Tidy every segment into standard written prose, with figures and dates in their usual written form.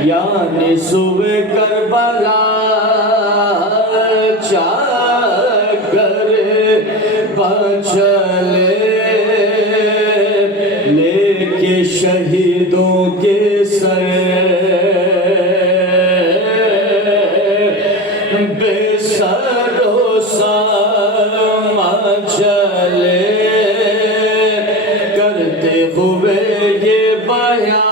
یعنی صبح کربلا چا کر چلے لے کے شہیدوں کے سر بے سر و سامہ چلے کرتے ہوئے یہ بیان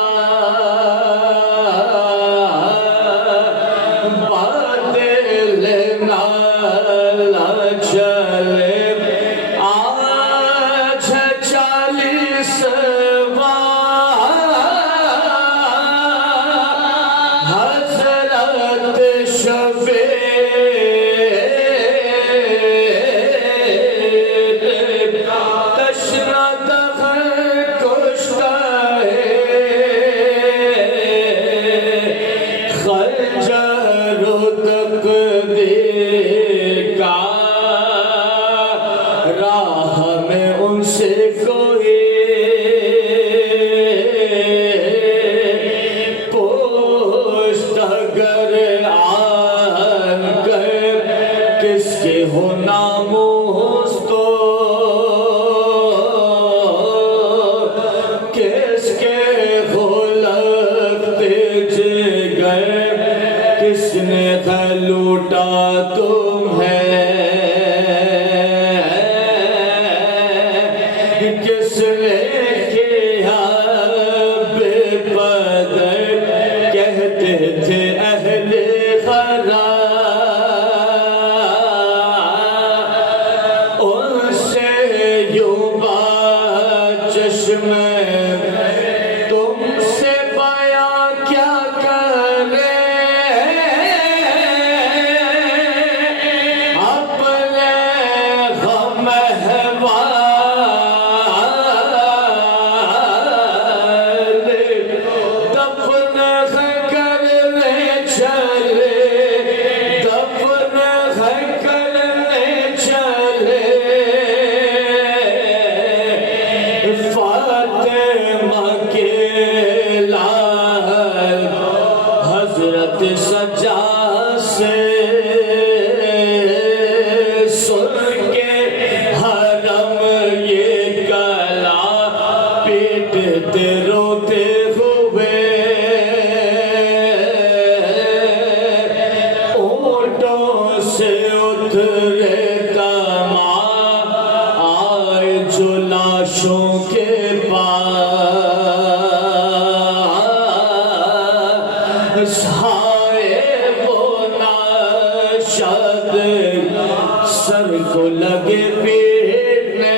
سر کو لگے پیٹنے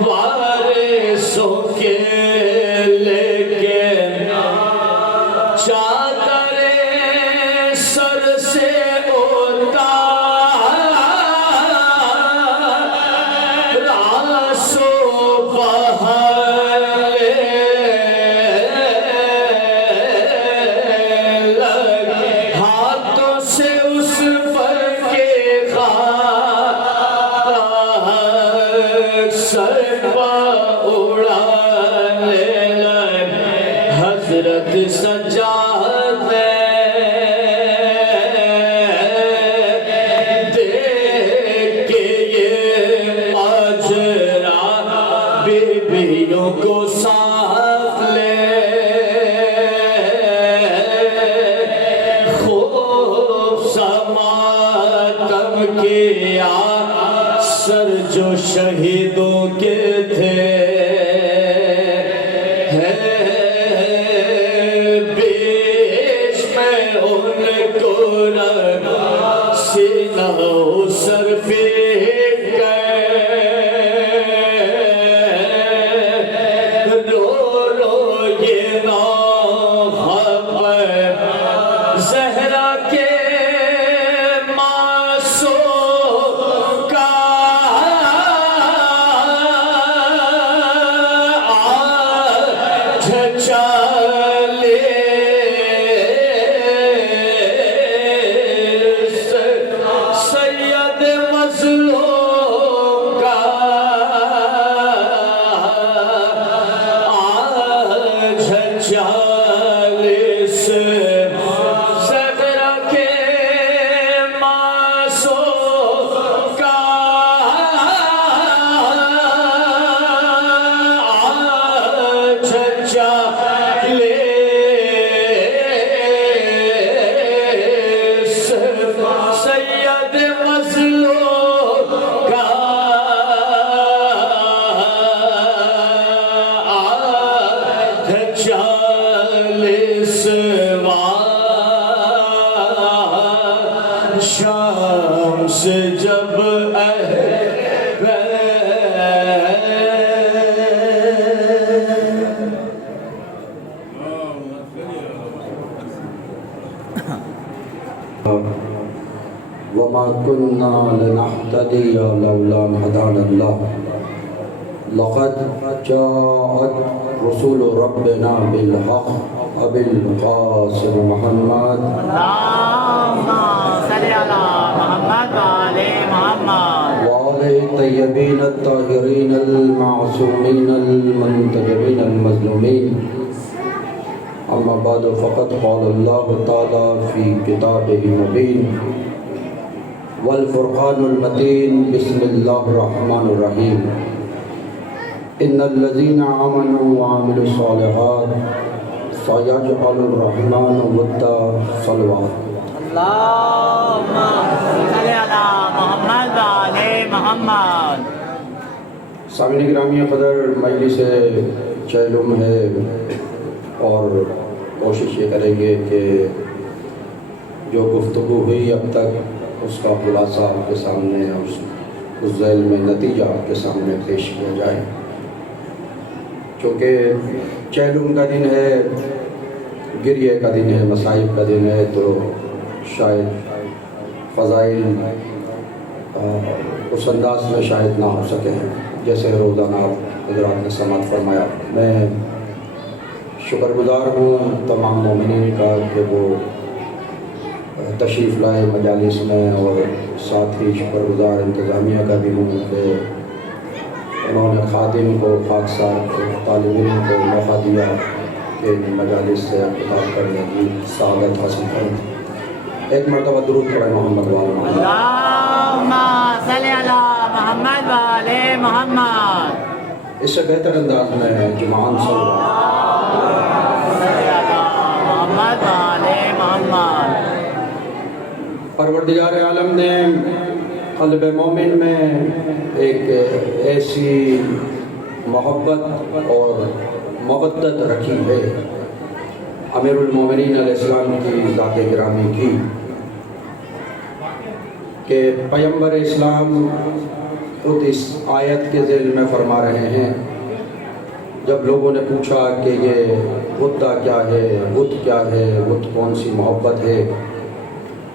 وارثوں کے لے کے چادر سر سے اتار آنسو بہانے حضرت سجاد دیکھ کے یہ ماجرا بیویوں کو ساتھ لے خوب سماتم کیا سر جو شہیدوں کے تھے سر پھینک کے رو رو یہ نوخبر زہرا کے معصوم کا كنا لنهتدي لولا أن هدانا الله لقد جاءت رسول ربنا بالحق وبالقاسم محمد اللهم صل على محمد وآل محمد وآله الطيبين الطاهرين المعصومين المنتجبين المظلومين. أما بعد فقد قال الله تعالى في كتابه المبين والفرقان المتين بسم الله الرحمن الرحيم إن الذين آمنوا وعملوا الصالحات سيجعل الرحمن ودا صلوات. اللهم صل على محمد وآل محمد. سامعین گرامی قدر، مجلس چہلم ہے اور کوشش یہ کریں گے کہ جو گفتگو ہوئی اب تک اس کا خلاصہ آپ کے سامنے اور اس ذیل میں نتیجہ آپ کے سامنے پیش کیا جائے. چونکہ چہلم کا دن ہے، گریے کا دن ہے، مصائب کا دن ہے، تو شاید فضائل اس انداز میں شاید نہ ہو سکے ہیں جیسے روزانہ حضرات نے سماعت فرمایا. میں شکر گزار ہوں تمام مومنین کا کہ وہ تشریف لائے مجالس میں، اور ساتھ ہی شکر گزار انتظامیہ کا بھی ہوں کہ انہوں نے خادم کو، خاکسار کو، طالب علم کو موقع دیا کہ مجالس سے خطاب کرنے کی سعادت حاصل کریں. ایک مرتبہ درود پڑھیں محمد وعلی محمد. اللهم صل على محمد وآل محمد. اس سے بہتر انداز میں جمعان صلی اللہ صل على محمد وآل محمد. پروردگار عالم نے قلب مومن میں ایک ایسی محبت اور مودت رکھی ہے امیر المومنین علیہ السلام کی ذات گرامی کی کہ پیغمبر اسلام خود اس آیت کے ذیل میں فرما رہے ہیں. جب لوگوں نے پوچھا کہ یہ ودا کیا ہے، ود کیا ہے، ود کون سی محبت ہے،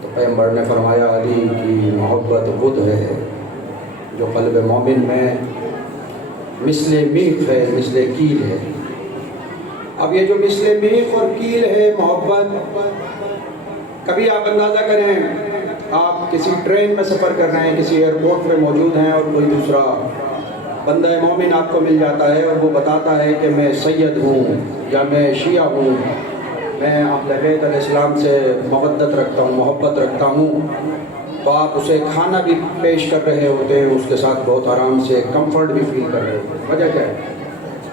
تو پیغمبر نے فرمایا علی کی محبت ود ہے جو قلب مومن میں مثل میخ ہے، مثل کیل ہے. اب یہ جو مثل میخ اور کیل ہے محبت، کبھی آپ اندازہ کریں، آپ کسی ٹرین میں سفر کر رہے ہیں، کسی ایئرپورٹ میں موجود ہیں اور کوئی دوسرا بندہ مومن آپ کو مل جاتا ہے اور وہ بتاتا ہے کہ میں سید ہوں یا میں شیعہ ہوں، میں اہل بیت علیہ السلام سے مودت رکھتا ہوں، محبت رکھتا ہوں، تو آپ اسے کھانا بھی پیش کر رہے ہوتے ہیں، اس کے ساتھ بہت آرام سے کمفرٹ بھی فیل کر رہے ہوتے ہیں. وجہ کیا ہے؟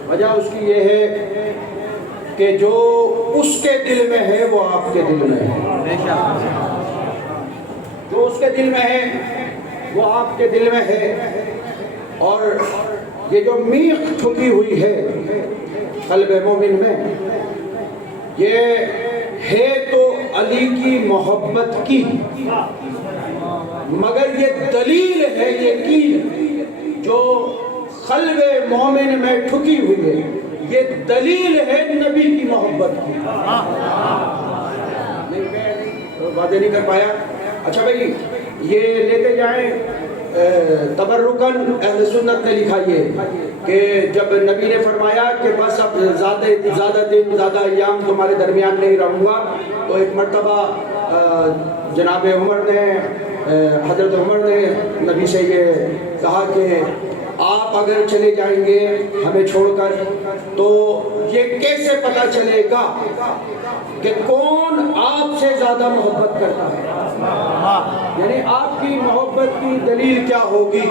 وجہ اس کی یہ ہے کہ جو اس کے دل میں ہے وہ آپ کے دل میں ہے. جو اس کے دل میں ہے وہ آپ کے دل میں ہے. اور یہ جو میخ ٹھکی ہوئی ہے قلب مومن میں، یہ ہے تو علی کی محبت کی، مگر یہ دلیل ہے، یہ کیل جو قلب مومن میں ٹھکی ہوئی ہے، یہ دلیل ہے نبی کی محبت کی. باتیں نہیں کر پایا. اچھا بھائی، یہ لیتے جائیں تبرکن اہل سنت نے لکھا یہ کہ جب نبی نے فرمایا کہ بس اب زیادہ دن زیادہ ایام تمہارے درمیان نہیں رہوں گا، تو ایک مرتبہ جناب حضرت عمر نے نبی سے یہ کہا کہ آپ اگر چلے جائیں گے ہمیں چھوڑ کر تو یہ کیسے پتہ چلے گا کہ کون آپ سے زیادہ محبت کرتا ہے؟ یعنی آپ کی محبت کی دلیل کیا ہوگی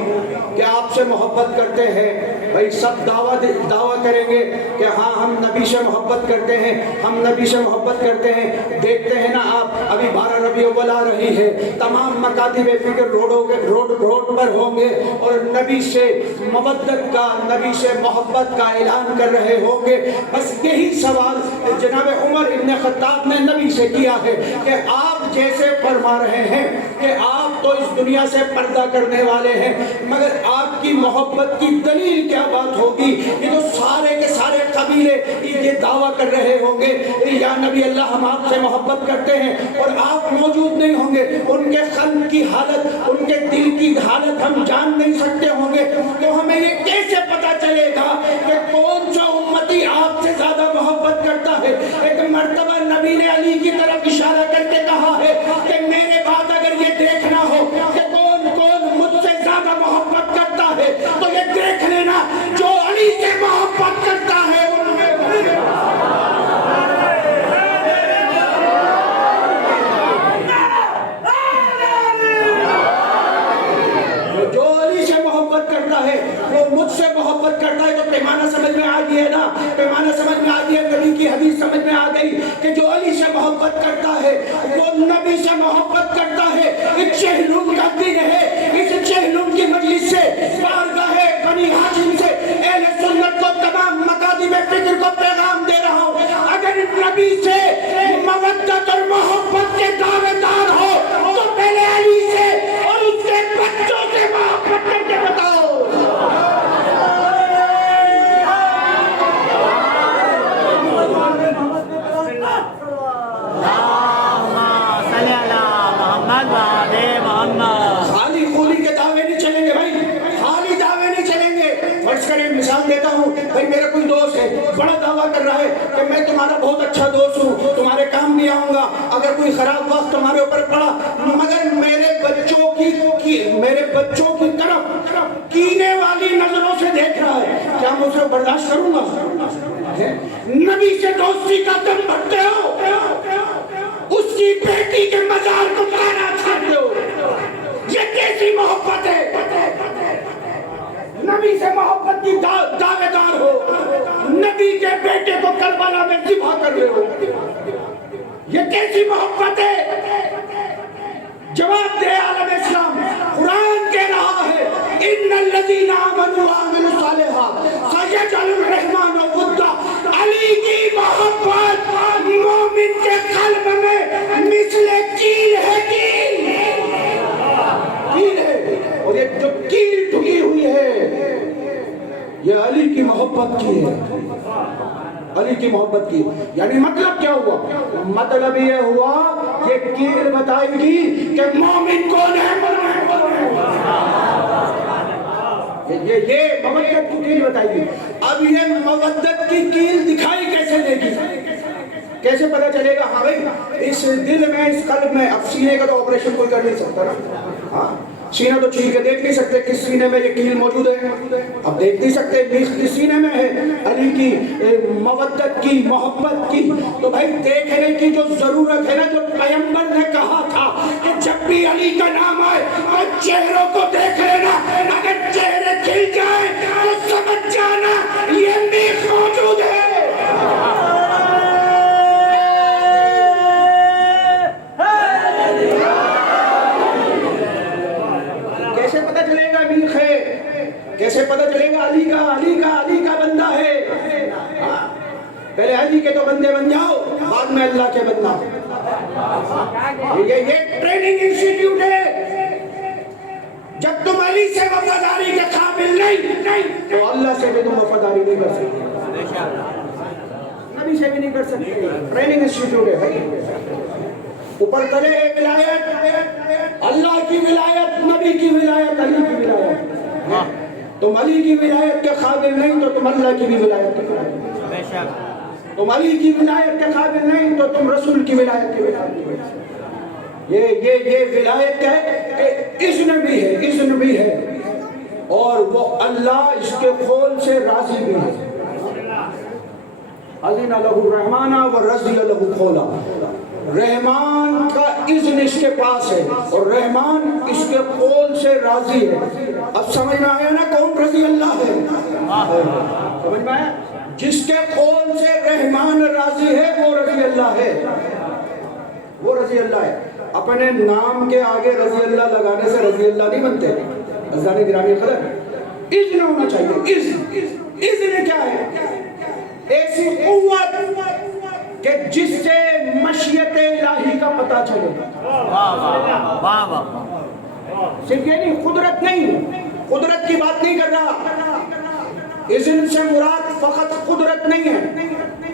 کہ آپ سے محبت کرتے ہیں؟ بھائی سب دعویٰ کریں گے کہ ہاں ہم نبی سے محبت کرتے ہیں، ہم نبی سے محبت کرتے ہیں. دیکھتے ہیں نا آپ، ابھی 12 ربیع الاول آ رہی ہے، تمام مکاتب فکر روڈ پر ہوں گے اور نبی سے مودت کا، نبی سے محبت کا اعلان کر رہے ہوں گے. بس یہی سوال جناب عمر ابن خطاب نے نبی سے کیا ہے کہ آپ جیسے فرما رہے ہیں کہ آپ تو اس دنیا سے پردہ کرنے والے ہیں، مگر آپ کی محبت کی دلیل کیا بات ہوگی؟ یہ تو سارے کے سارے قبیلے یہ دعویٰ کر رہے ہوں گے یا نبی اللہ ہم آپ سے محبت کرتے ہیں اور آپ موجود نہیں ہوں گے، ان کے قلب کی حالت، ان کے دل کی حالت ہم جان نہیں سکتے ہوں گے، تو ہمیں یہ کیسے پتا چلے گا کہ کون سا امتی آپ سے زیادہ محبت کرتا ہے؟ ایک مرتبہ نبی نے علی کی طرف اشارہ کر کے کہا ہے کہ میرے بعد اگر یہ دیکھنا ہو کہ کون کون مجھ سے زیادہ محبت کرتا ہے تو یہ دیکھ لینا جو علی سے محبت کرتا ہے ان میں جو علی سے محبت کرتا ہے وہ مجھ سے محبت کرتا ہے، تو پیمانہ سمجھ میں آ گیا نا، پیمانہ سمجھ میں آ گیا، نبی کی حدیث سمجھ میں آ گئی کہ جو علی سے محبت کرتا ہے وہ نبی سے محبت کرتا ہے۔ ایک چہلم کا دن ہے، اس چہلم کی مجلس سے بارگاہ بنی ہاشم سے اہل سنت کو تمام مکاتب فکر کو پیغام دے رہا ہوں، اگر نبی سے مودت اور محبت کے دعوے دار ہو تو پہلے علی سے اور اس کے بچوں سے محبت کر کے بتاؤ۔ خالی خولی کے دعوے نہیں چلیں گے بھائی، خالی دعوے نہیں چلیں گے۔ فرض کریں مثال دیتا ہوں، بھائی میرا کوئی دوست ہے بڑا دعویٰ کر رہا ہے کہ میں تمہارا بہت اچھا دوست ہوں، تمہارے کام بھی آؤں گا اگر کوئی خراب وقت تمہارے اوپر پڑا، مگر میرے بچوں کی طرف کینے والی نظروں سے دیکھ رہا ہے، کیا میں اسے برداشت کروں گا؟ نبی سے دوستی کا دم بھرتے ہو، اس کی بیٹی کے مزار کو مانا چھاڑتے ہو، یہ کیسی محبت ہے؟ نبی سے محبت کی دعوے دار ہو، نبی کے بیٹے کو کربلا میں ذبح کر رہے ہو، یہ کیسی محبت ہے؟ جواب دے عالم اسلام، قرآن کہہ رہا ہے ان الذین آمنوا وعملوا الصالحات سیجعل الرحمن ودا، علی کی محبت مومن کے قلب میں مثل کیل ہے، کیل ہے، اور یہ جو کیل ٹھکی ہوئی ہے یہ علی کی محبت کی ہے، علی کی محبت کی۔ یعنی مطلب کیا ہوا؟ مطلب یہ ہوا یہ کیل بتائے گی کہ مومن کون ہے، یہ مودت کی کیل بتائے گی۔ اب یہ مودت کی کیل دکھائی کیسے دے گی؟ کیسے پتہ چلے گا؟ ہاں بھائی اس دل میں، اس قلب میں، اب سینے کا تو آپریشن کوئی کر نہیں سکتا نا، ہاں سینہ تو چھیل کے دیکھ نہیں سکتے کس سینے میں یہ کیل موجود ہے، اب دیکھ نہیں سکتے کس سینے میں ہے علی کی مودت کی، محبت کی، تو بھائی دیکھنے کی جو ضرورت ہے نا، جو پیغمبر نے کہا تھا کہ جب بھی علی کا نام آئے تو چہروں کو دیکھ لینا، اگر چہرے کھل جائیں تو سمجھ جانا یہ میخ موجود ہے۔ کیسے پتہ چلے گا علی کا بندہ ہے؟ پہلے علی کے تو بندے بن جاؤ، بعد میں اللہ کے بندہ۔ یہ ٹریننگ انسٹیٹیوٹ ہے، جب تم علی سے وفاداری کے قابل نہیں تو اللہ سے بھی تم وفاداری نہیں کر سکتے، نبی سے بھی نہیں کر سکتے۔ ٹریننگ انسٹیٹیوٹ ہے بھائی، اوپر تلے ایک ولایت، اللہ کی ولایت، نبی کی ولایت، علی کی ولایت۔ تم علی کی ولایت کے قابل نہیں تو تم اللہ کی بھی ولایت کے قابل نہیں، تم علی کی ولایت کے قابل نہیں تو تم رسول کی ولایت کے قابل نہیں۔ یہ ولایت کیا ہے کہ اذن بھی ہے، اذن بھی ہے، اور وہ اللہ اس کے قول سے راضی بھی ہے۔ اذن لہ الرحمن ورضی لہ قولا، رحمان کا اذن اس کے پاس ہے اور رحمان اس کے قول سے راضی ہے۔ اب سمجھ میں آیا نا کون رضی اللہ ہے؟ سمجھ میں آیا؟ جس کے قول سے رحمان راضی ہے وہ رضی اللہ ہے، وہ رضی اللہ ہے۔ اپنے نام کے آگے رضی اللہ لگانے سے رضی اللہ نہیں بنتے، عزیزان گرامی قدر، اذن ہونا چاہیے۔ اذن کیا ہے؟ ایسی قوت کہ جس سے مشیت الہی کا پتہ چلے۔ صرف یہ نہیں، قدرت نہیں، قدرت کی بات نہیں کر رہا، اذن سے مراد فقط قدرت نہیں ہے،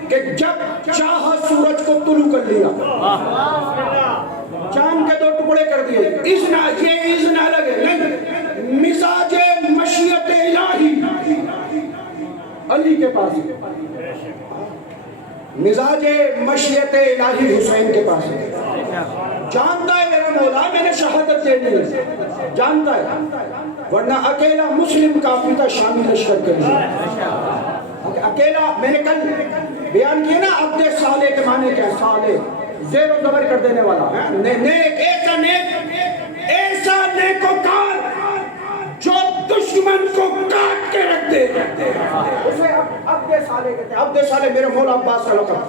کہ جب چاہا سورج کو طلوع کر لیا، چاند کے 2 ٹکڑے کر دیے. یہ اذن الگ ہے نہیں، مزاج مشیت الہی علی کے پاس ہے، مزاج مشیت الہی حسین کے پاس ہے. جانتا ہے میرا مولا میں نے شہادت دینی ہے، جانتا ہے، ورنہ اکیلا مسلم کافی تھا شامی لشکر کے لیے. اکیلا میں نے کل بیان کیا نا، عبد صالح کے معنی کیا؟ صالح زیر و زبر کر دینے والا، نیک، ایسا نیکوکار جو دشمن کو کاٹ کے رکھ دے، اسے عبد صالح کہتے ہیں. عبد صالح میرے مولا عباس کا لقب،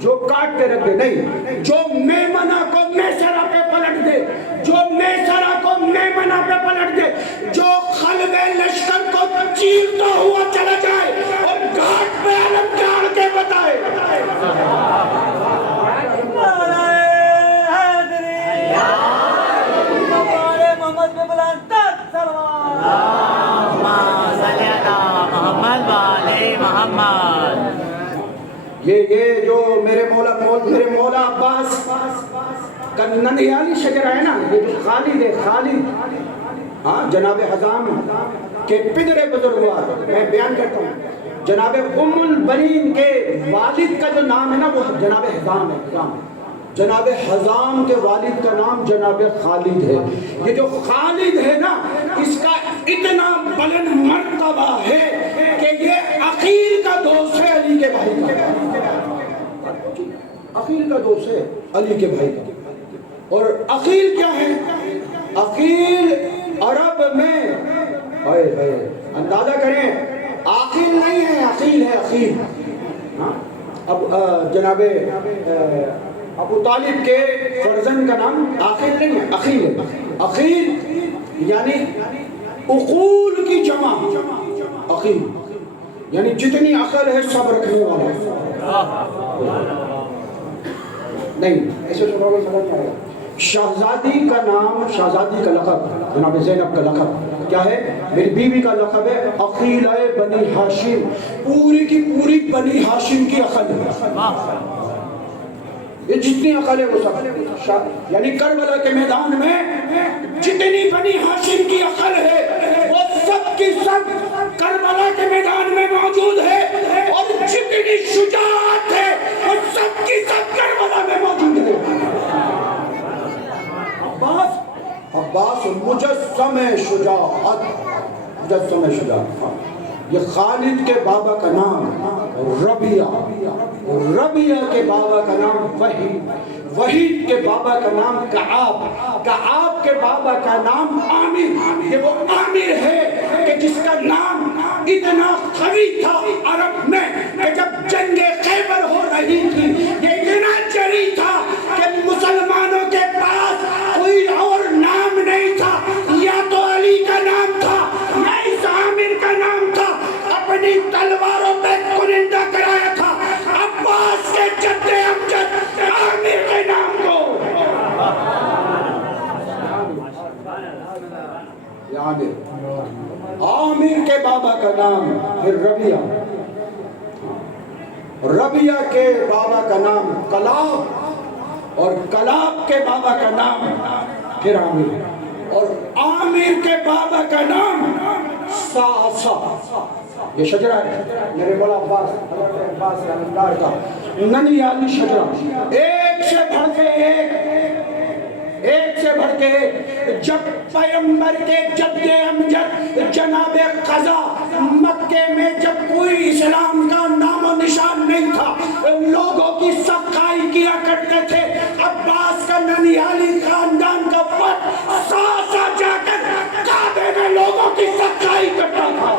جو کاٹ کے رکھ دے، نہیں جو میمنہ کو میسرہ پہ پلٹ دے، جو میسرہ کو میمنہ پہ پلٹ دے، جو خلب لشکر کو چیرتا ہوا چلا جائے اور گھاٹ پہ علم جاڑ کے بتائے. یہ جو میرے مولا عباس کا ننیالی شجرہ ہے نا، یہ جو خالد ہے، خالد، ہاں جناب حزام کے پدر بزرگوار، میں بیان کرتا ہوں، جناب ام البنین کے والد کا جو نام ہے نا وہ جناب حزام ہے. جناب حزام کے والد کا نام جناب خالد ہے. یہ جو خالد ہے نا، اس کا اتنا بلند مرتبہ ہے کہ یہ عقیل کا دوست ہے علی کے بھائی کا. عقیل کا دوست ہے علی کے بھائی کا. اور عقیل کیا ہے؟ عقیل عرب میں اندازہ کریں، عقیل نہیں ہے، عقیل ہے، عقیل. اب جناب ابو طالب کے فرزند کا نام عقیل نہیں ہے، عقیل ہے. عقیل یعنی عقول کی جمع، عقیل یعنی جتنی عقل ہے سب رکھنے والا. نہیں ایسے سنو گے سمجھ میں آئے گا. شہزادی کا نام، شہزادی کا لقب جناب زینب کا لقب کیا ہے؟ میری بیوی کا لقب ہے عقیلہ بنی ہاشم. پوری کی پوری بنی ہاشم کی عقل ہے، یہ جتنی عقل ہے وہ سب، یعنی کربلا کے میدان میں جتنی بنی ہاشم کی عقل ہے وہ سب کی سب کربلا کے میدان میں موجود ہے، اور جتنی شجاعت ہے وہ سب کی سب کربلا میں موجود ہے. عباس مجسم شجاعت، مجسم شجاعت. یہ خالد کے بابا کا نام ربیہ، ربیہ کے بابا کا نام وحید، وحید کے بابا کا نام کعاب، کعاب کے بابا کا نام عامر. یہ وہ عامر ہے کہ جس کا نام اتنا قوی تھا عرب میں کہ جب جنگ خیبر ہو رہی تھی یہ اتنا جری تھا کہ مسلمانوں کے پاس کوئی اور نام نہیں تھا، یا تو علی کا نام تھا یا اس عامر کا نام تھا. اپنی تلواروں پہ کنندہ کرایا تھا عباس کے جد امجد عامر کے نام کو. عامر کے بابا کا نام پھر ربیہ، ربیہ کے بابا کا نام کلاب، اور کلاب کے بابا کا نام پھر عامر، اور عامر کے بابا کا نام ساسا. یہ شجرہ ہے میرے مولا عباس، حضرت عباس رحمتہ کا ننیالی شجرہ، ایک سے بڑھ کے ایک سے بڑھ کے. جب پیغمبر کے جد امجد جناب قضا مکے میں جب کوئی اسلام کا نام و نشان نہیں تھا، لوگوں کی سقائی کیا کرتے تھے. عباس کا ننیالی خاندان کا فرد ساسا جا کر کعبے میں لوگوں کی سقائی کرتا تھا.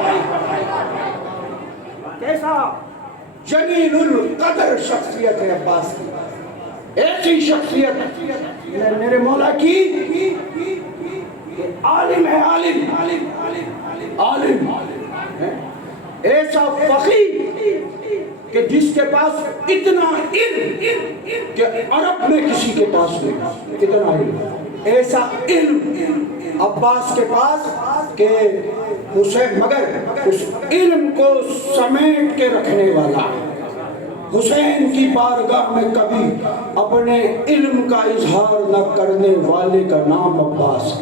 کیسا جلیل القدر شخصیت ہے عباس کی. ایسی شخصیت میرے مولا کی عالم ہے، عالم ایسا فقیہ کہ جس کے پاس اتنا علم کہ عرب میں کسی کے پاس نہیں، اتنا علم، ایسا علم عباس کے پاس کہ حسین مگر اس علم کو سمیٹ کے رکھنے والا، حسین کی بارگاہ میں کبھی اپنے علم کا اظہار نہ کرنے والے کا نام عباس ہے۔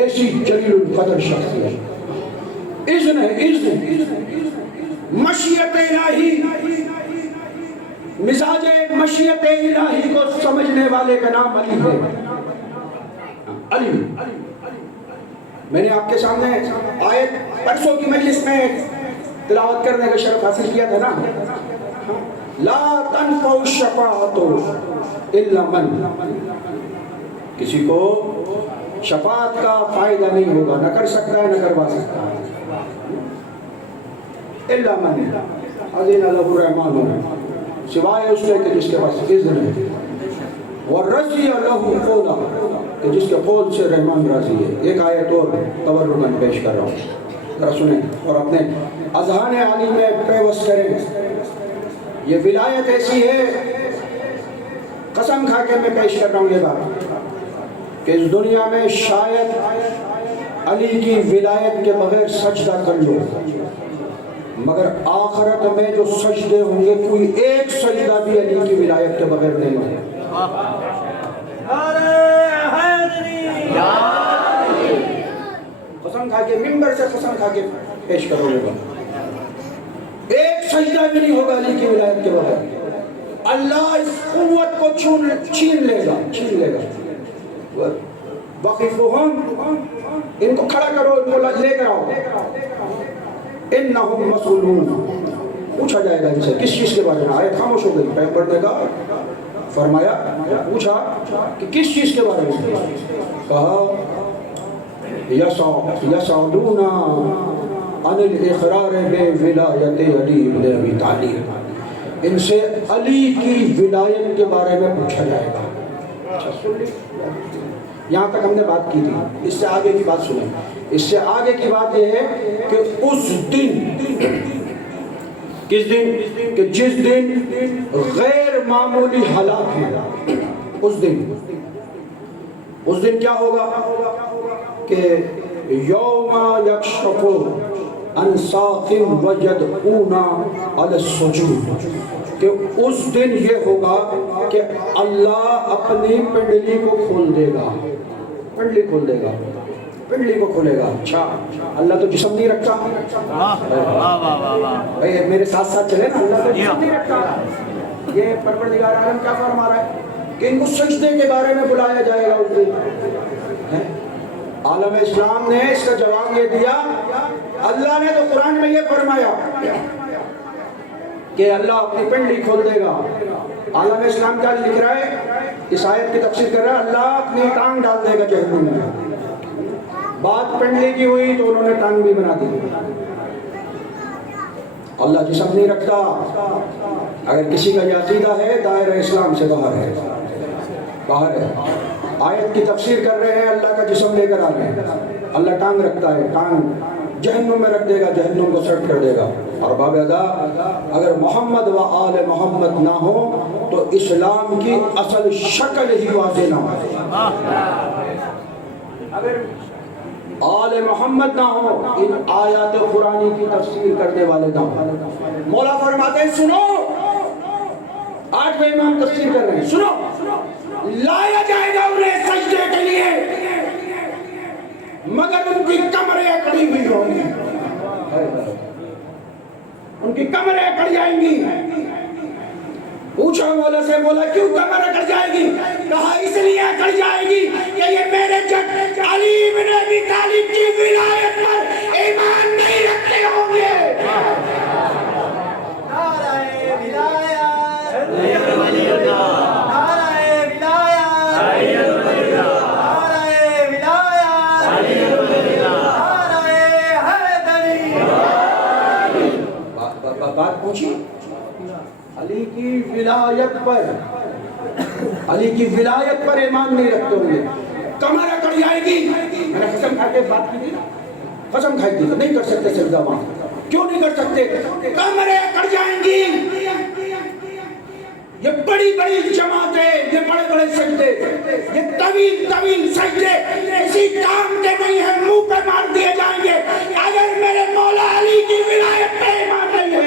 ایسی جلیل القدر شخصیت، اذن مشیت الہی، مزاج مشیت الہی کو سمجھنے والے کا نام علی ہے۔ علی، میں نے آپ کے سامنے آیت پرسوں کی مجلس میں تلاوت کرنے کا شرف حاصل کیا تھا نا، لا تنفع الشفاعۃ الا من، کسی کو شفاعت کا فائدہ نہیں ہوگا، نہ کر سکتا ہے نہ کروا سکتا ہے، الا من اذن له الرحمن، سوائے اس کے کہ جس کے پاس اذن ہے، ورضی له قولا، کہ جس کے قول سے رحمان راضی ہے۔ ایک آیت اور تورکاً پیش کر رہا ہوں، ذرا سنیں اور اپنے اذہان عالی میں پیوست کریں۔ یہ ولایت ایسی ہے، قسم کھا کے میں پیش کر رہا ہوں یہ بات، کہ اس دنیا میں شاید علی کی ولایت کے بغیر سجدہ کر لو، مگر آخرت میں جو سجدے ہوں گے کوئی ایک سجدہ بھی علی کی ولایت کے بغیر نہیں ہوگا۔ قسم کھا کے، ممبر سے قسم کھا کے پیش کرو گے، ایک سجدہ بھی نہیں ہوگا علی کی ولایت کے بغیر۔ اللہ اس قوت کو چھین لے گا۔ وقفہم، ان کو کھڑا کرو، ان کو لے کر آؤ، انہم مسئولون، پوچھا جائے گا ان سے کس چیز کے بارے میں۔ آیت خاموش ہو گئی، پیغمبر نے کہا، فرمایا، پوچھا کہ کس چیز کے بارے میں، کہا یسعدون عن الاقرار بولایت علی بن ابی طالب، ان سے علی کی ولایت کے بارے میں پوچھا جائے گا۔ یہاں تک ہم نے بات کی تھی، اس سے آگے کی بات سنیں۔ اس سے آگے کی بات یہ ہے کہ اس دن، کس دن؟ کہ جس دن غیر معمولی حالات ہیں، اس دن کیا ہوگا؟ کہ یوم یکشف عن ساق ویدعون علی السجود، کہ اس دن یہ ہوگا کہ اللہ اپنی پنڈلی کو کھول دے گا، پنڈلی کو کھولے گا۔ اچھا، اللہ تو جسم نہیں رکھتا، بھائی میرے ساتھ ساتھ چلے نا، اللہ تو جسم نہیں رکھتا۔ یہ پروردگار عالم کیا فرما رہا ہے کہ ان کو سجدے کے بارے میں بلایا جائے گا اس دن۔ عالم اسلام نے اس کا جواب یہ دیا، اللہ نے تو قرآن میں یہ فرمایا کہ اللہ اپنی پنڈلی کھول دے گا۔ عالم اسلام کیا لکھ رہا ہے؟ اس آیت کی تفسیر کر رہا ہے، اللہ اپنی ٹانگ ڈال دے گا جہنم میں۔ بات پنڈلی کی ہوئی تو انہوں نے ٹانگ بھی بنا دی۔ اللہ جسم نہیں رکھتا، اگر کسی کا یہ عقیدہ ہے دائرہ اسلام سے باہر ہے۔ آیت کی تفسیر کر رہے ہیں، اللہ کا جسم لے کر آ رہے ہیں، اللہ ٹانگ رکھتا ہے، ٹانگ جہنم میں رکھ دے گا، جہنم کو سٹ کر دے گا۔ اور باب ادا، اگر محمد و آل محمد نہ ہو تو اسلام کی اصل شکل ہی واضح نہ ہو۔ اگر آل محمد نہ ہو، ان آیات قرآنی کی تفسیر کرنے والے نہ ہو۔ مولا فرماتے ہیں سنو، آج میں امام تفسیر کر رہے ہیں، سنو، لایا جائے گا انہیں سجدے کے لیے، مگر ان کی کمریں اکڑی ہوئی ہوں گی، ان کی کمریں اکڑ جائیں گی۔ پوچھا مولا سے، مولا کیوں کمر اکڑ جائے گی؟ کہا اس لیے اکڑ جائے گی کہ یہ میرے جد علی بن ابی طالب کی ولایت پر ایمان نہیں رکھتے ہوں گے۔ نعرہ ولایت، نعرہ ولایت، نعرہ بات پوچھی علی کی ولایت پر ایمان نہیں رکھتے ہوں گے، کمر اکڑ جائے گی۔ میں نے قسم کھا کے بات کی تھی نا، قسم کھائی تھی، نہیں کر سکتے سجدہ وہاں۔ کیوں نہیں کر سکتے؟ کمریں اکڑ جائیں گی، یہ بڑی بڑی جماعتیں، یہ بڑے بڑے سجدے، یہ طویل طویل سجدے کسی کام کے نہیں ہیں، منہ پہ مار دیے جائیں گے اگر میرے مولا علی کی ولایت پہ ایمان نہیں ہے۔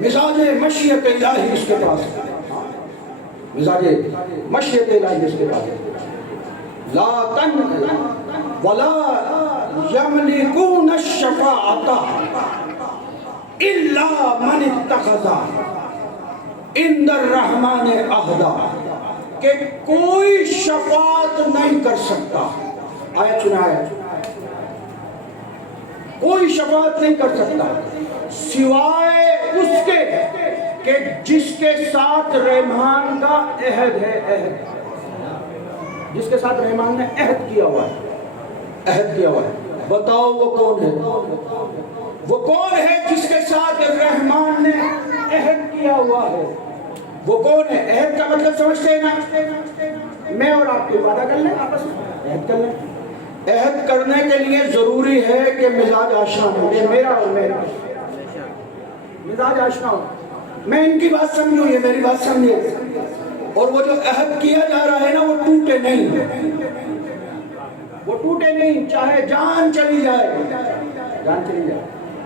مزاج مشیت الہی اس کے پاس ہے، مزاج مشیت الہی اس کے پاس ہے۔ لا تن ولا یملکون الشفاعۃ الا من اتخذ عند الرحمن عہدا، کہ کوئی شفاعت نہیں کر سکتا، آیت سنا ہے، کوئی شفاعت نہیں کر سکتا سوائے اس کے کہ جس کے ساتھ رحمان کا عہد ہے، عہد، جس کے ساتھ رحمان نے عہد کیا ہوا ہے، عہد کیا ہوا ہے۔ بتاؤ وہ کون ہے؟ وہ کون ہے جس کے ساتھ رحمان نے عہد کیا ہوا ہے؟ وہ کون ہے؟ عہد کا مطلب سمجھتے ہیں نا، میں اور آپ کے وعدہ کر لیں، آپس میں عہد کر لیں۔ عہد کرنے کے لیے ضروری ہے کہ مزاج آشنا ہو، میرا اور میرا مزاج آشنا ہو، میں ان کی بات سمجھوں، یہ میری بات سمجھے، اور وہ جو عہد کیا جا رہا ہے نا وہ ٹوٹے نہیں، وہ ٹوٹے نہیں، چاہے جان چلی جائے، جان چلی جائے۔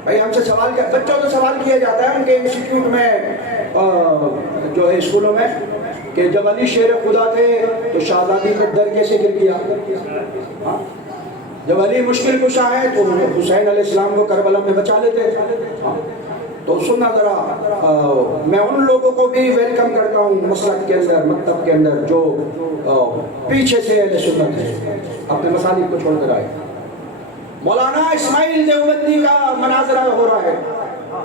بھائی ہم سے سوال کیا، بچوں سے سوال کیا جاتا ہے ان کے انسٹیٹیوٹ میں جو ہے اسکولوں میں، کہ جب علی شیر خدا تھے تو شہزادی کا در کیسے گر گیا؟ جب علی مشکل کشا ہے تو حسین علیہ السلام کو کربلا میں بچا لیتے۔ تو سننا ذرا، میں ان لوگوں کو بھی ویلکم کرتا ہوں مسلک کے اندر، مکتب کے اندر، جو پیچھے سے اہل سنت ہے، اپنے مسالک کو چھوڑ کر آئے۔ مولانا اسماعیل دیوبندی کا مناظرہ ہو رہا ہے،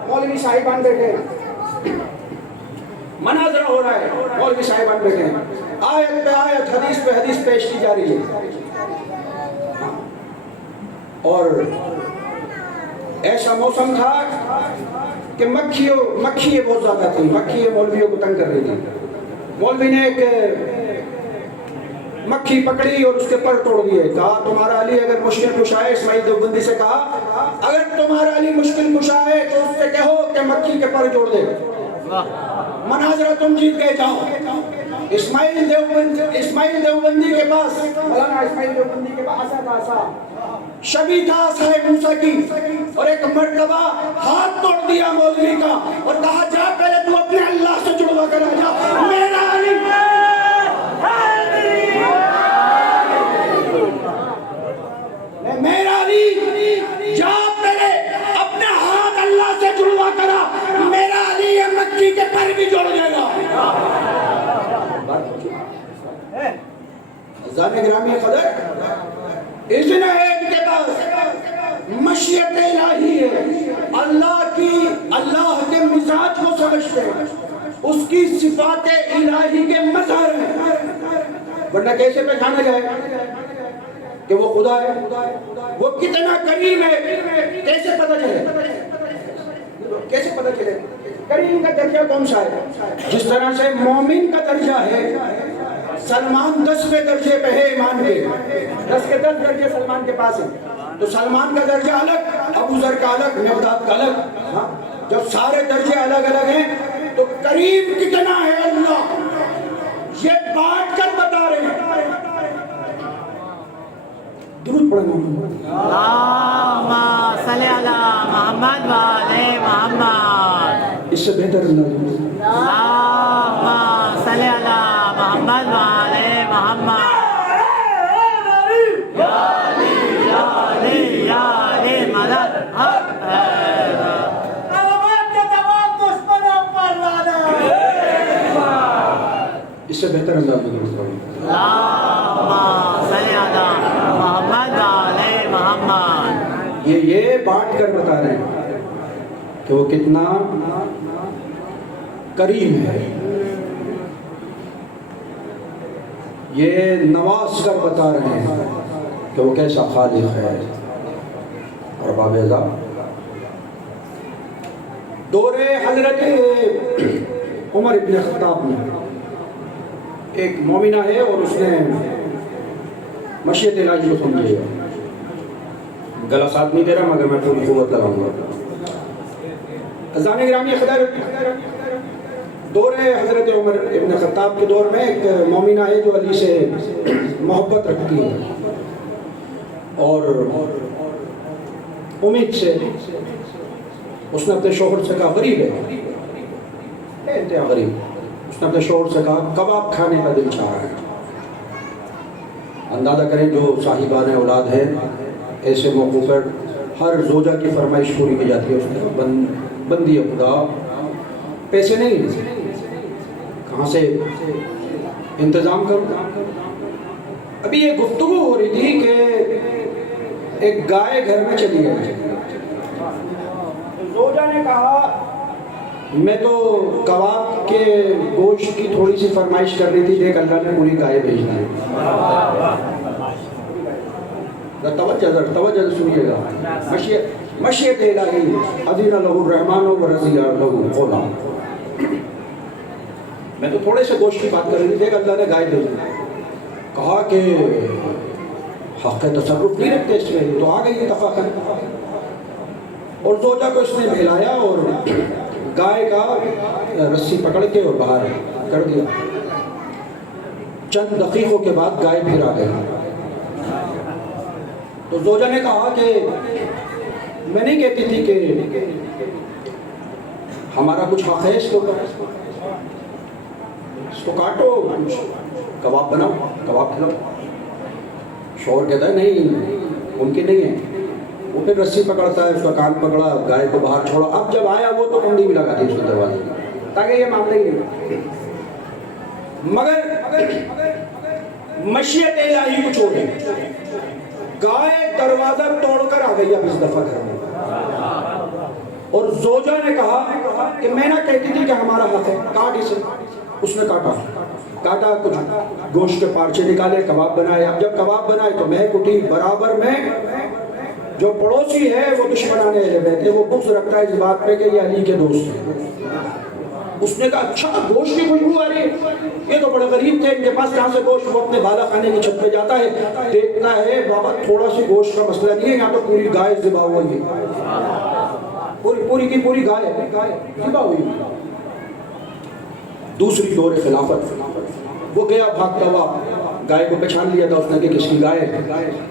مولوی صاحبان بیٹھے، مناظرہ ہو رہا ہے، مولوی صاحبان بیٹھے ہیں، آیت پہ آیت، حدیث پہ حدیث پیش کی جا رہی ہے، اور ایسا موسم تھا کہ مکھیے بہت زیادہ تھی، مکھیے مولویوں کو تنگ کر رہی تھی۔ مولوی نے ایک مکھی پکڑی اور اس کے پر توڑ دیے، کہا تمہارا علی اگر مشکل کشا ہے، اسماعیل دیوبندی سے کہا اگر تمہارا علی مشکل کشا ہے تو اس سے کہو کہ مکھی کے پر جوڑ دے، مناظرہ تم جیت گئے، جاؤ۔ اسماعیل دیوبندی کے پاس، مولانا اسماعیل دیوبندی کے پاس آسا شبی تھا صاحب موسیٰ کی، اور ایک مرتبہ ہاتھ توڑ دیا مولوی کا اور کہا جا پہلے تو اپنے اللہ سے جڑوا کر آ جا، میرا علی میرا علی، جا پہلے اپنا ہاتھ اللہ سے جڑوا کرا، میرا علی یہ مکی کے پر بھی جوڑ دے گا۔ عزیزان گرامی قدر، اذن ہے ان کے پاس، مشیت الہی ہے، اللہ کے مزاج کو سمجھتے ہیں، اس کی صفات الہی کے مظہر ہیں، ورنہ کیسے پہچانا جائے کہ وہ خدا ہے، وہ کتنا کریم ہے، کیسے پتہ چلے، کیسے پتہ چلے؟ کریم کا درجہ کون سا ہے؟ جس طرح سے مومن کا درجہ ہے، سلمان 10ویں درجے پہ ہے ایمان کے، 10 کے 10 درجے سلمان کے پاس ہیں، تو سلمان کا درجہ الگ، ابو ذر کا الگ، مقداد کا الگ، جب سارے درجے الگ الگ ہیں تو کریم کتنا ہے اللہ، یہ بانٹ کر بتا رہے ہیں۔ درود پڑھیں اللہم صلی علی محمد وعلی محمد، اس سے بہتر انداز۔ اللہم صلی علی محمد وعلی محمد، یا علی یا علی یا علی مدد حق ہے، علامات کے تمام دشمنوں پر لعنت، اس سے بہتر انداز میں۔ اللہم صلی علی محمد وعلی محمد، یہ بانٹ کر بتا رہے ہیں کہ وہ کتنا کریم ہے، یہ نواز کر بتا رہے ہیں کہ وہ کیسا خالق ہے۔ اور باب اعظم دور حضرت عمر ابن خطاب میں ایک مومنہ ہے اور اس نے مشیت الہی کو سمجھے، گلا ساتھ نہیں دے رہا مگر میں پوری قوت لگاؤں گا. عزیزان گرامی، دور حضرت عمر ابن خطاب کے دور میں ایک مومنہ ہے جو علی سے محبت رکھتی ہے اور امید سے اس نے اپنے شوہر سے کہا، غریب ہے انتہا غریب، اس نے اپنے شوہر سے کہا کباب کھانے کا دل چاہ رہا ہے. اندازہ کریں جو صاحبان اولاد ہے ایسے موقع پر ہر زوجہ کی فرمائش پوری کی جاتی ہے. اس نے بندی خدا پیسے نہیں کہاں سے انتظام کروں. ابھی یہ گفتگو ہو رہی تھی کہ ایک گائے گھر میں چلی گئی. زوجہ نے کہا میں تو کباب کے گوشت کی تھوڑی سی فرمائش کر رہی تھی، دیکھ اللہ نے پوری گائے بھیج دی. توجہ سنیے گا. مشیت الہی اذن لہ الرحمن و رضی لہ قولا. میں تو تھوڑے سے گوشت کی بات کر رہی تھی، دیکھ اللہ نے گائے بھیج دی. کہا کہ حق تصرف نہیں رکھتے اس میں، تو آ گئی اتفاقاً. اور زوجہ کو اس نے بھیلایا اور گائے کا رسی پکڑ کے اور باہر کر دیا. چند دقیقوں کے بعد گائے پھر آ گئی. تو زوجہ نے کہا کہ میں نہیں کہتی تھی کہ ہمارا کچھ حق ہے اس کو کاٹو، کباب بناؤ، کباب کھلاؤ. شوہر کہتا ہے نہیں ممکن نہیں ہے. وہ پھر رسی پکڑتا ہے، اس کا کان پکڑا، گائے کو باہر چھوڑا. اب جب آیا وہ تو کنڈی بھی لگا دی اس کے دروازے میں تاکہ یہ معاملہ ہی نہیں. مگر مشیت الہی کچھ ہو گئی. گائے دروازہ توڑ کر آ گئی اب اس دفعہ گھر میں. اور زوجہ نے کہا کہ میں نہ کہتی تھی کہ ہمارا حق ہے، کاٹ اسے. اس نے کاٹا، کچھ گوشت کے پارچے نکالے، کباب بنائے. اب جب کباب بنائے تو مہک اٹھی. برابر میں جو پڑوسی ہے وہ دشمنان اہل بیت ہے، وہ بغض رکھتا ہے اس بات پہ کہ یہ علی کے دوست ہیں. اس نے کہا اچھا گوشت کی خوشبو آ رہی ہے، یہ تو بڑے غریب تھے، ان کے پاس کہاں سے گوشت. وہ اپنے بالا خانے کی چھت پہ جاتا ہے، دیکھتا ہے بابا تھوڑا سی گوشت کا مسئلہ نہیں ہے، یہاں تو پوری گائے ذبح ہوئی ہے، پوری کی پوری گائے ذبح ہوئی. دوسری دور خلافت، وہ گیا بھاگتا ہوا، گائے کو پہچان لیا تھا اس نے کہ کس کی گائے.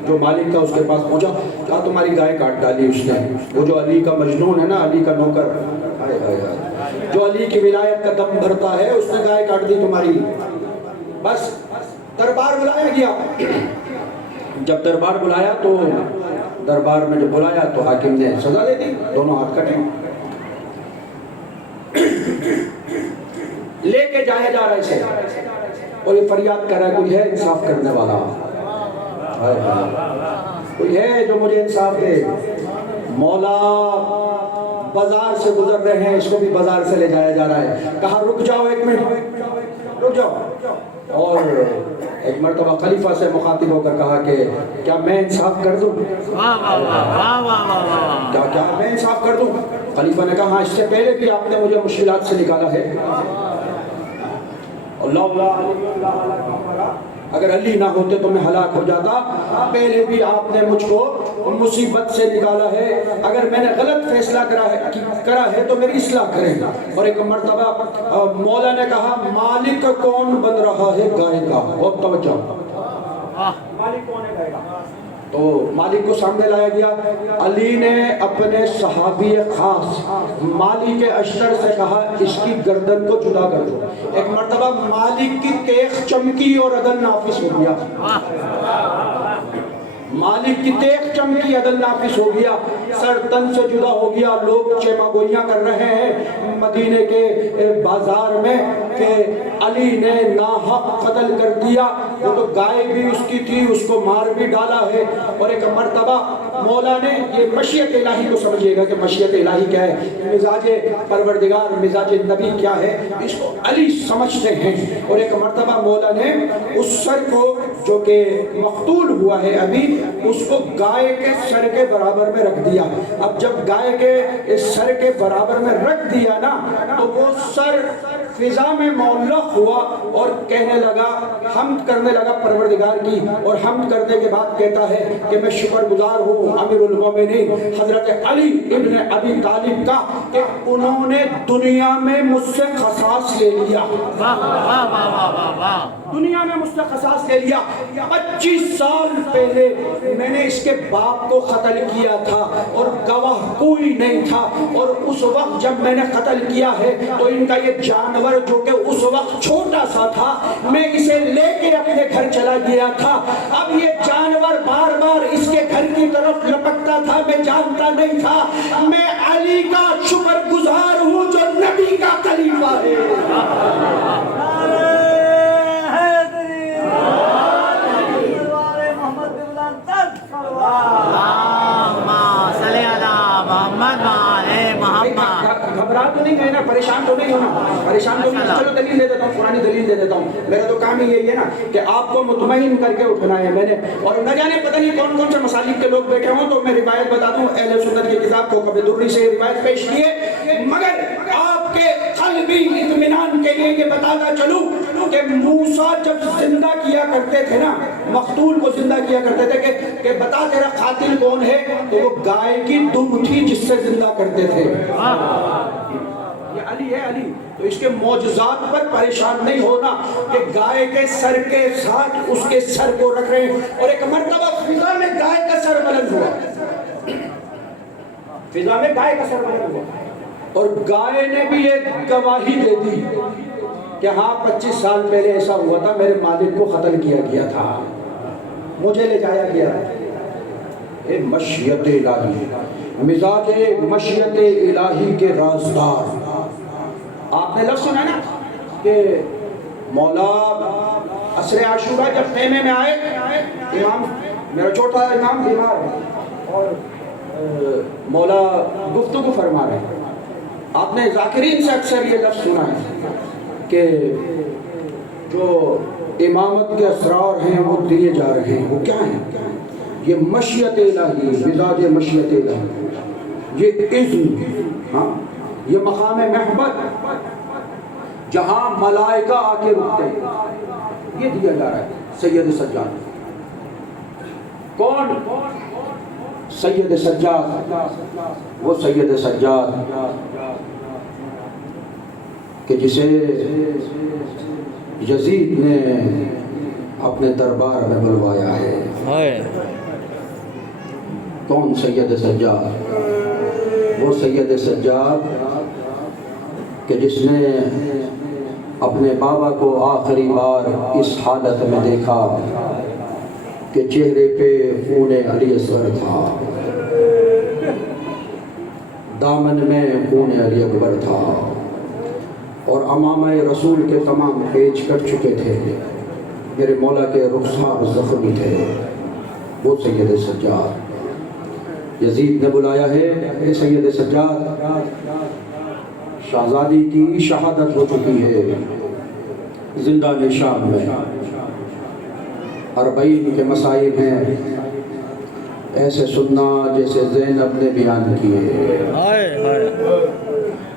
جو مالک تھا اس کے پاس پہنچا، کہا تمہاری گائے کاٹ ڈالی اس نے. وہ جو علی کا مجنون ہے نا، علی کا نوکر، جو علی کی ولایت کا دم بھرتا ہے، اس نے گائے کاٹ دی تمہاری. بس دربار بلایا گیا. جب دربار بلایا تو دربار میں جب بلایا تو حاکم نے سزا دے دی، دونوں ہاتھ کٹے. لے کے جایا جا رہا ہے اسے اور یہ فریاد کر رہا ہے کوئی ہے انصاف کرنے والا، کوئی ہے جو مجھے انصاف دے. مولا بازار سے گزر رہے ہیں، اس کو بھی بازار سے لے جایا جا رہا ہے. کہا رک جاؤ ایک منٹ، رک جاؤ. اور ایک مرتبہ خلیفہ سے مخاطب ہو کر کہا کہ کیا میں انصاف کر دوں؟ کیا میں انصاف کر دوں؟ خلیفہ نے کہا ہاں، اس سے پہلے بھی آپ نے مجھے مشکلات سے نکالا ہے. اگر علی نہ ہوتے تو میں ہلاک ہو جاتا. پہلے بھی آپ نے مجھ کو مصیبت سے نکالا ہے. اگر میں نے غلط فیصلہ کرا ہے تو میری اصلاح کریں. اور ایک مرتبہ مولا نے کہا مالک کون بن رہا ہے گائے کا؟ بہت توجہ، مالک کون ہے گائے کا؟ تو مالک کو سامنے لایا گیا. علی نے اپنے صحابی خاص مالک اشتر سے کہا اس کی گردن کو جدا کر دو. ایک مرتبہ مالک کی تیغ چمکی اور عدل نافذ ہو گیا. مالک کی تیغ چمکی، عدل نافذ ہو گیا، سر تن سے جدا ہو گیا. لوگ چیما گوئیاں کر رہے ہیں مدینے کے بازار میں کہ علی نے ناحق قتل کر دیا. وہ تو گائے بھی اس کی تھی، اس کو مار بھی ڈالا ہے. اور ایک مرتبہ مولا نے، یہ مشیت الہی کو سمجھیے گا کہ مشیت الہی کیا ہے، مزاج پروردگار، مزاج نبی کیا ہے، اس کو علی سمجھتے ہیں. اور ایک مرتبہ مولا نے اس سر کو جو کہ مقتول ہوا ہے ابھی، اس کو گائے کے سر کے برابر میں رکھ دیا. اب جب گائے کے سر کے برابر میں رکھ دیا نا تو وہ سر فضا میں معلق ہوا اور کہنے لگا، حمد کرنے لگا پروردگار کی، اور حمد کرنے کے بعد کہتا ہے کہ میں شکر گزار ہوں امیر المومنین حضرت علی ابن ابی طالب کا کہ انہوں نے دنیا میں مجھ سے قصاص لے لیا، دنیا میں مجھ سے قصاص لے لیا۔ 25 سال پہلے میں نے اس کے باپ کو قتل کیا تھا اور گواہ کوئی نہیں تھا، اور اس وقت جب میں نے قتل کیا ہے تو ان کا یہ جانور جو کہ اس وقت چھوٹا سا تھا، میں اسے لے کے اپنے گھر چلا گیا تھا۔ اب یہ جانور بار بار اس کے گھر کی طرف لپکتا تھا، میں جانتا نہیں تھا۔ میں علی کا شکر گزار ہوں جو نبی کا خلیفہ ہے۔ گھبرا تو نہیں گئے نا، پریشان تو نہیں ہونا، پریشان تو نہیں، چلو دلیل دے دیتا ہوں، پرانی دلیل دے دیتا ہوں۔ میرا تو کام ہی یہی ہے نا کہ آپ کو مطمئن کر کے اٹھنا ہے میں نے، اور نہ جانے پتہ نہیں کون کون سے مسالک کے لوگ بیٹھے ہوں، تو میں روایت بتا دوں، اہل سنت کی کتاب کو کبھی دری سے روایت پیش کیے، مگر آپ کے قلبی اطمینان کے لیے یہ بتاتا چلوں کہ موسیٰ جب زندہ کیا کرتے تھے نا، مقتول کو زندہ کیا کرتے تھے کہ بتا تیرا قاتل کون ہے، تو وہ گائے کی دم تھی جس سے زندہ کرتے تھے۔ یہ علی ہے، علی تو اس کے معجزات پر پریشان نہیں ہونا کہ گائے کے سر کے ساتھ اس کے سر کو رکھ رہے ہیں، اور ایک مرتبہ فضا میں گائے کا سر بلند ہوا، فضا میں گائے کا سر بلند ہوا، اور گائے نے بھی ایک گواہی دے دی کہ ہاں 25 سال پہلے ایسا ہوا تھا، میرے مالک کو قتل کیا گیا تھا، مجھے لے جایا گیا تھا۔ اے مشیت الہی، مزاج مشیت الہی کے رازدار۔ آپ نے لفظ سنا نا کہ مولا عصر عاشورہ جب خیمے میں آئے، امام میرا چھوٹا امام بیمار ہے اور مولا گفتگو فرما رہے ہیں، آپ نے ذاکرین سے اکثر یہ لفظ سنا ہے کہ جو امامت کے اسرار ہیں وہ دیے جا رہے ہیں، وہ کیا ہیں؟ یہ مشیت الہی، مزاج مشیت الہی، یہ اذن، ہاں یہ مقام محبت جہاں ملائکہ آ کے رکتے ہیں، یہ دیا جا رہا ہے سید سجاد۔ کون؟ سید سجاد، وہ سید سجاد کہ جسے یزید نے اپنے دربار میں بلوایا ہے۔ کون سید سجاد؟ وہ سید سجاد کہ جس نے اپنے بابا کو آخری بار اس حالت میں دیکھا کہ چہرے پہ خون علی اصغر تھا، دامن میں خون علی اکبر تھا، اور امامہ رسول کے تمام پیچ کٹ چکے تھے، میرے مولا کے رخسار زخمی تھے۔ وہ سید سجاد، یزید نے بلایا ہے، اے سید سجاد، شہزادی کی شہادت ہو چکی ہے زندان شام میں، 40 کے مصائب ہیں، ایسے سننا جیسے زینب نے بیان کیے،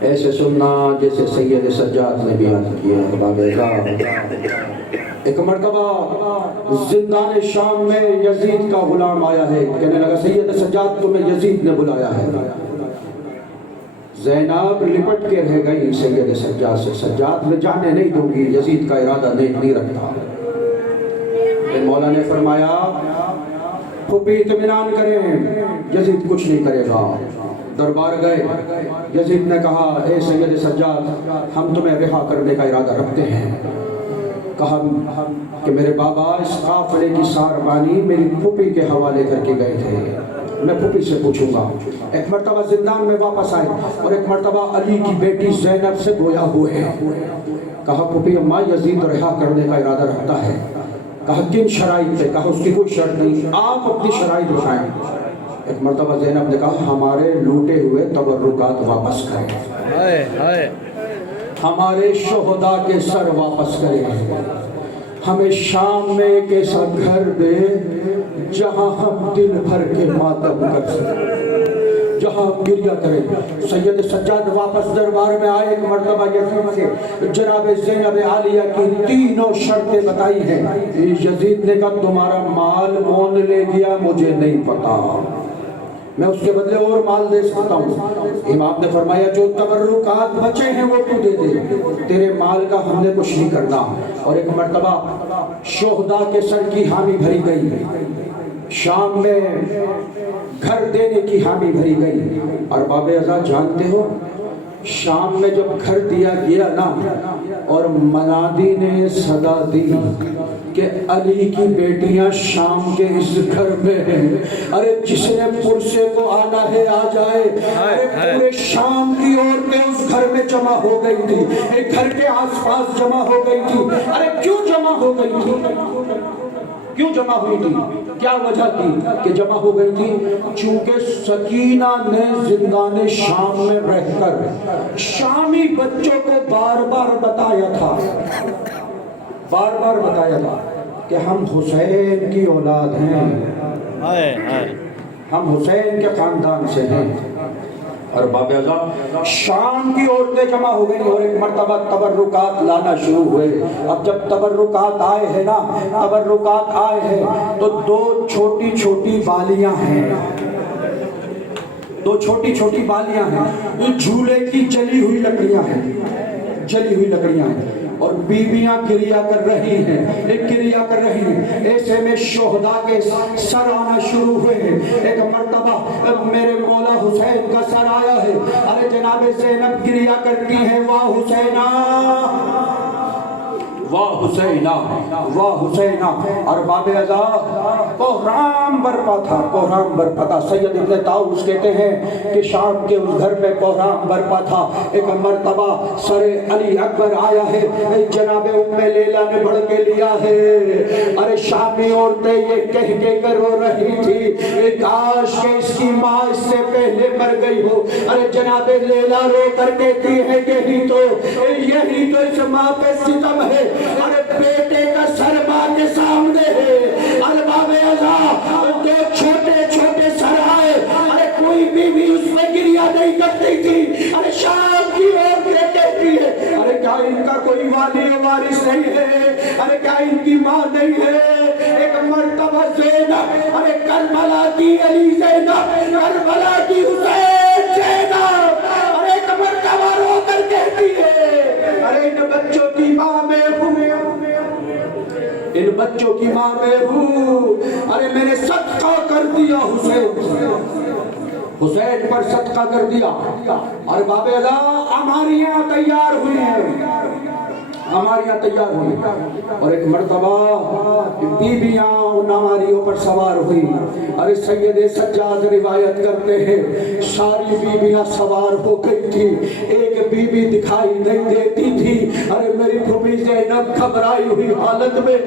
ایسے سننا جیسے سید سجاد نے بیان کیا۔ ایک مرتبہ زندان شام میں یزید کا غلام آیا ہے، کہنے لگا سید سجاد تمہیں یزید نے بلایا ہے۔ زینب لپٹ کے رہ گئی سید سجاد سے، سجاد میں جانے نہیں دوں گی، یزید کا ارادہ نہیں رکھتا۔ مولا نے فرمایا پھوپھی اطمینان کریں، یزید کچھ نہیں کرے گا۔ دربار گئے، یزید نے کہا اے سید سجاد ہم تمہیں رہا کرنے کا ارادہ رکھتے ہیں۔ کہا کہ میرے بابا اس قافلے کی ساربانی میری پھوپھی کے حوالے کر کے گئے تھے، میں پھوپھی سے پوچھوں گا۔ ایک مرتبہ زندان میں واپس آئے اور ایک مرتبہ علی کی بیٹی زینب سے گویا ہوئے، کہا پھوپھی اماں یزید رہا کرنے کا ارادہ رکھتا ہے۔ کہا کن شرائط پہ؟ کہا اس کی کوئی شرط نہیں، آپ اپنی شرائط بتائیں۔ ایک مرتبہ زینب نے کہا ہمارے لوٹے ہوئے تبرکات واپس کریں، ہمارے شہداء کے سر واپس کریں، ہمیں شام میں ایک ایسا گھر دے جہاں ہم دل بھر کے ماتم کر سکیں۔ جہاں گریہ کرے۔ سید سجاد واپس دربار میں آئے، ایک مرتبہ یزید سے جناب زینب عالیہ کی تینوں شرطیں بتائی ہیں۔ یزید نے کہا تمہارا مال کون لے گیا مجھے نہیں پتا، میں اس کے بدلے اور مال دے سکتا ہوں۔ امام نے فرمایا جو تبرکات بچے ہیں وہ تو دے دے، تیرے مال کا ہم نے کچھ نہیں کرنا۔ اور ایک مرتبہ شہداء کے سر کی حامی بھری گئی، شام میں گھر دینے کی حامی بھری گئی۔ اور باب ازا جانتے ہو شام میں جب گھر دیا گیا نا اور منادی نے صدا دی کہ علی کی بیٹیاں شام کے اس گھر میں ہیں، ارے جس نے پرسے کو آنا ہے آ جائے۔ ارے پورے شام کی عورتیں اس گھر میں جمع ہو گئی تھی، ایک گھر کے آس پاس جمع ہو گئی تھی۔ ارے کیوں جمع ہو گئی تھی؟ کیوں جمع ہوئی تھی؟ کیا وجہ تھی کہ جمع ہو گئی تھی؟ چونکہ سکینہ نے زندان شام میں رہ کر شامی بچوں کو بار بار بتایا تھا کہ ہم حسین کی اولاد ہیں، ہم حسین کے خاندان سے ہیں۔ اور باب ازا شام کی عورتیں جمع ہو گئی اور ایک مرتبہ تبرکات لانا شروع ہوئے۔ اب جب تبرکات آئے ہیں نا، تبرکات آئے ہیں تو دو چھوٹی چھوٹی بالیاں ہیں، دو چھوٹی چھوٹی بالیاں ہیں، جھولے کی جلی ہوئی لکڑیاں ہیں، جلی ہوئی لکڑیاں ہیں، اور بیویاں گریہ کر رہی ہیں، گریہ کر رہی ہیں۔ ایسے میں شہداء کے سر آنا شروع ہوئے ہیں۔ ایک مرتبہ میرے مولا حسین کا سر آیا ہے، ارے جناب زینب گریہ کرتی ہیں واہ حسینہ واہ حسینہ واہ حسینہ۔ اور باب ازا کوہرام برپا تھا، کوہرام برپا تھا۔ سید ابن طاؤس کہتے ہیں کہ شام کے اس گھر میں کوہرام برپا تھا۔ ایک مرتبہ سر علی اکبر آیا ہے، جناب ام لیلہ نے بڑھ کے لیا ہے۔ ارے شامی عورتیں یہ کہہ کے کر رو رہی تھی کاش کہ اس کی ماں اس سے پہلے مر گئی ہو۔ ارے جناب لیلہ رو کر کہتی ہے یہی تو اس ماں پہ ستم ہے، ارے بیٹے کا سر ماں کے سامنے ہے۔ ارے باب ازا دو چھوٹے چھوٹے سر آئے، ارے کوئی بیوی اس میں گریہ نہیں کرتی تھی۔ ارے شام کی عورتیں کہتی ہے ارے کیا ان کا کوئی والی و وارث نہیں ہے، ارے کیا ان کی ماں نہیں ہے۔ ایک مرتبہ زینب، ارے کربلا کی علی زینب، کربلا کی حسین زینب، ارے ایک مرتبہ رو کر کہتی ہے ارے ان بچوں کی ماں میں ہوں، ان بچوں کی ماں میں ہوں، ارے میں نے صدقہ کر دیا حسین پر صدقہ کر دیا۔ اور باب ازا ہماریاں تیار ہوئی ہیں، ہماریاں تیار ہوئی۔ اور ایک مرتبہ بیویاں ان ہماریوں پر سوار ہوئی۔ ارے سید سجاد روایت کرتے ہیں ساری بیویاں سوار ہو گئی تھی، ایک بیوی دکھائی نہیں دیتی تھی۔ ارے میری پھوپھی زینب گھبرائی ہوئی حالت میں